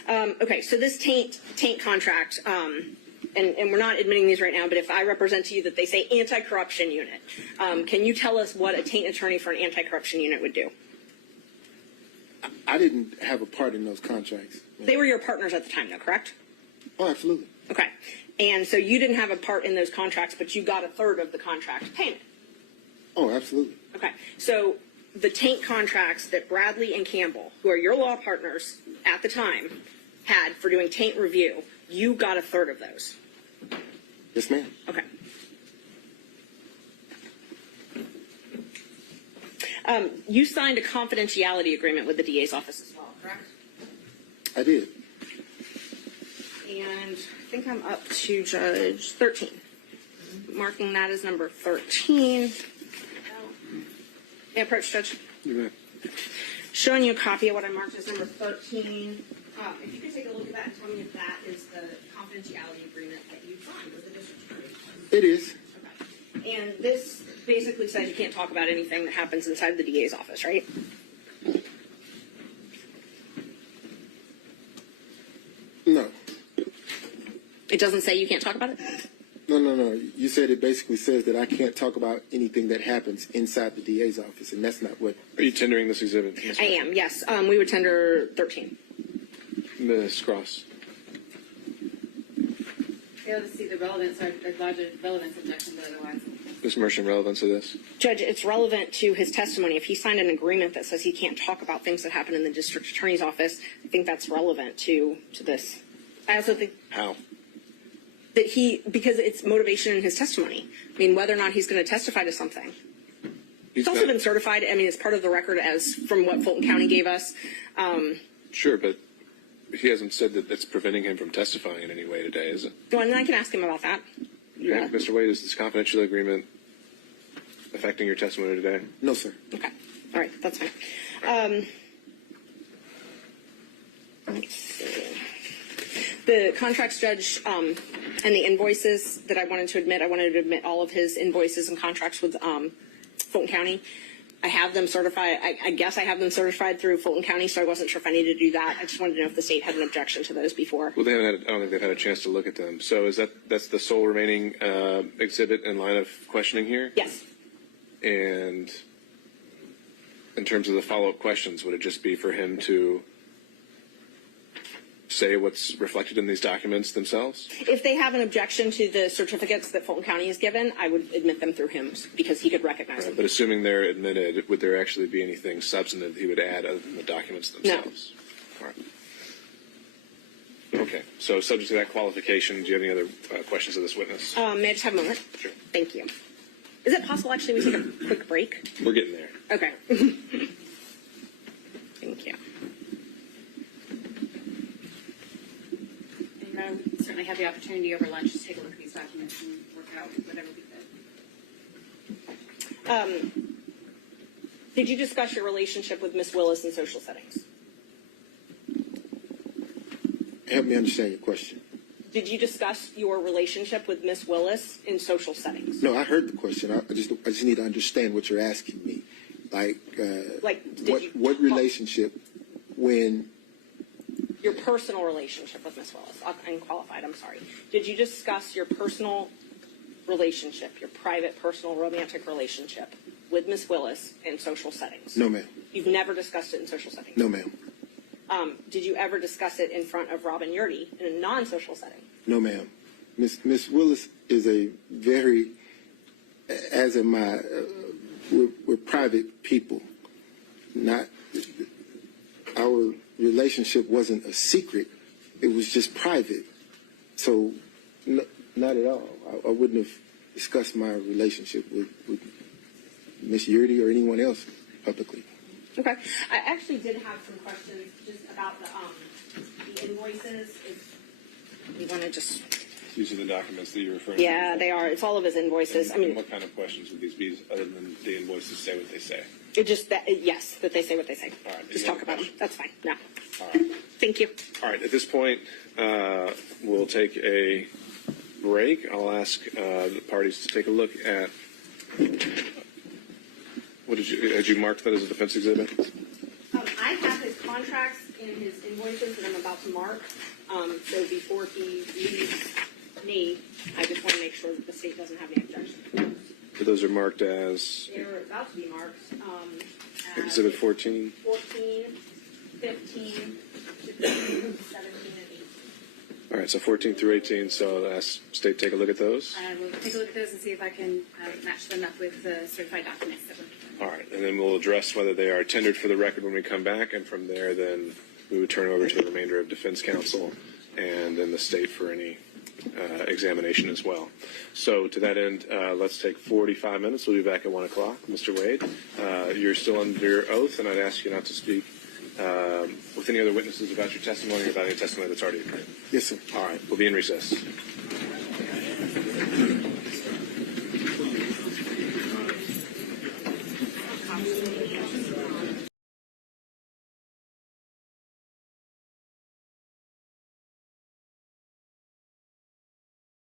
Okay, so this taint contract, and we're not admitting these right now, but if I represent to you that they say anti-corruption unit, can you tell us what a taint attorney for an anti-corruption unit would do? I didn't have a part in those contracts. They were your partners at the time, though, correct? Oh, absolutely. Okay. And so you didn't have a part in those contracts, but you got a third of the contract payment. Oh, absolutely. Okay. So the taint contracts that Bradley and Campbell, who are your law partners at the time, had for doing taint review, you got a third of those. Yes, ma'am. Okay. You signed a confidentiality agreement with the DA's office as well, correct? I did. And I think I'm up to Judge 13. Marking that as number 13. May I approach, Judge? You bet. Showing you a copy of what I marked as number 13. If you could take a look at that and tell me if that is the confidentiality agreement that you signed with the district attorney. It is. Okay. And this basically says you can't talk about anything that happens inside the DA's office, right? No. It doesn't say you can't talk about it? No. You said it basically says that I can't talk about anything that happens inside the DA's office, and that's not what. Are you tendering this exhibit? Ms. I am, yes. We would tender 13. Ms. Cross. Fail to see the relevance or lodge a relevance objection, but otherwise. Ms. Merchant, relevance of this? Judge, it's relevant to his testimony. If he signed an agreement that says he can't talk about things that happen in the district attorney's office, I think that's relevant to this. I also think How? that because it's motivation in his testimony. I mean, whether or not he's going to testify to something. It's also been certified. I mean, it's part of the record as from what Fulton County gave us. Sure, but he hasn't said that that's preventing him from testifying in any way today, is it? Well, and I can ask him about that. Yeah. Mr. Wade, is this confidential agreement affecting your testimony today? No, sir. Okay. All right. That's fine. Let's see. The contracts judge and the invoices that I wanted to admit all of his invoices and contracts with Fulton County. I have them certified. I guess I have them certified through Fulton County, so I wasn't sure if I needed to do that. I just wanted to know if the state had an objection to those before. Well, I don't think they've had a chance to look at them. So that's the sole remaining exhibit in line of questioning here? Yes. And in terms of the follow-up questions, would it just be for him to say what's reflected in these documents themselves? If they have an objection to the certificates that Fulton County has given, I would admit them through him because he could recognize them. But assuming they're admitted, would there actually be anything substantive he would add other than the documents themselves? No. All right. Okay. So subject to that qualification, do you have any other questions of this witness? May I just have a moment? Sure. Thank you. Is it possible actually we take a quick break? We're getting there. Okay. Thank you. And we certainly have the opportunity over lunch to take a look at these documents and work out whatever we could. Did you discuss your relationship with Miss Willis in social settings? Help me understand your question. Did you discuss your relationship with Miss Willis in social settings? No, I heard the question. I just need to understand what you're asking me. What relationship when... Your personal relationship with Miss Willis. Unqualified, I'm sorry. Did you discuss your personal relationship, your private, personal, romantic relationship with Miss Willis in social settings? No, ma'am. You've never discussed it in social settings? No, ma'am. Did you ever discuss it in front of Robin Yurdy in a non-social setting? No, ma'am. Miss Willis is a very, as am I, we're private people. Not, our relationship wasn't a secret. It was just private. So, not at all. I wouldn't have discussed my relationship with Miss Yurdy or anyone else publicly. Okay. I actually did have some questions just about the invoices. If you want to just... These are the documents that you're referring to? Yeah, they are. It's all of his invoices. And what kind of questions would these be other than the invoices say what they say? It just that yes, that they say what they say. All right. Just talk about them. That's fine. No. All right. Thank you. All right. At this point, we'll take a break. I'll ask the parties to take a look at. Had you marked that as a defense exhibit? I have his contracts and his invoices that I'm about to mark. So before he leaves me, I just want to make sure that the state doesn't have any objections. So those are marked as? They're about to be marked. Exhibit 14? 14, 15, 16, 17, and 18. All right, so 14 through 18. So ask state take a look at those. We'll take a look at those and see if I can match them up with the certified documents that we're given. All right, and then we'll address whether they are tendered for the record when we come back, and from there, then we would turn over to the remainder of defense counsel and then the state for any examination as well. So to that end, let's take 45 minutes. We'll be back at 1 o'clock. Mr. Wade, you're still under your oath, and I'd ask you not to speak with any other witnesses about your testimony or about any testimony that's already occurred. Yes, sir. All right, we'll be in recess.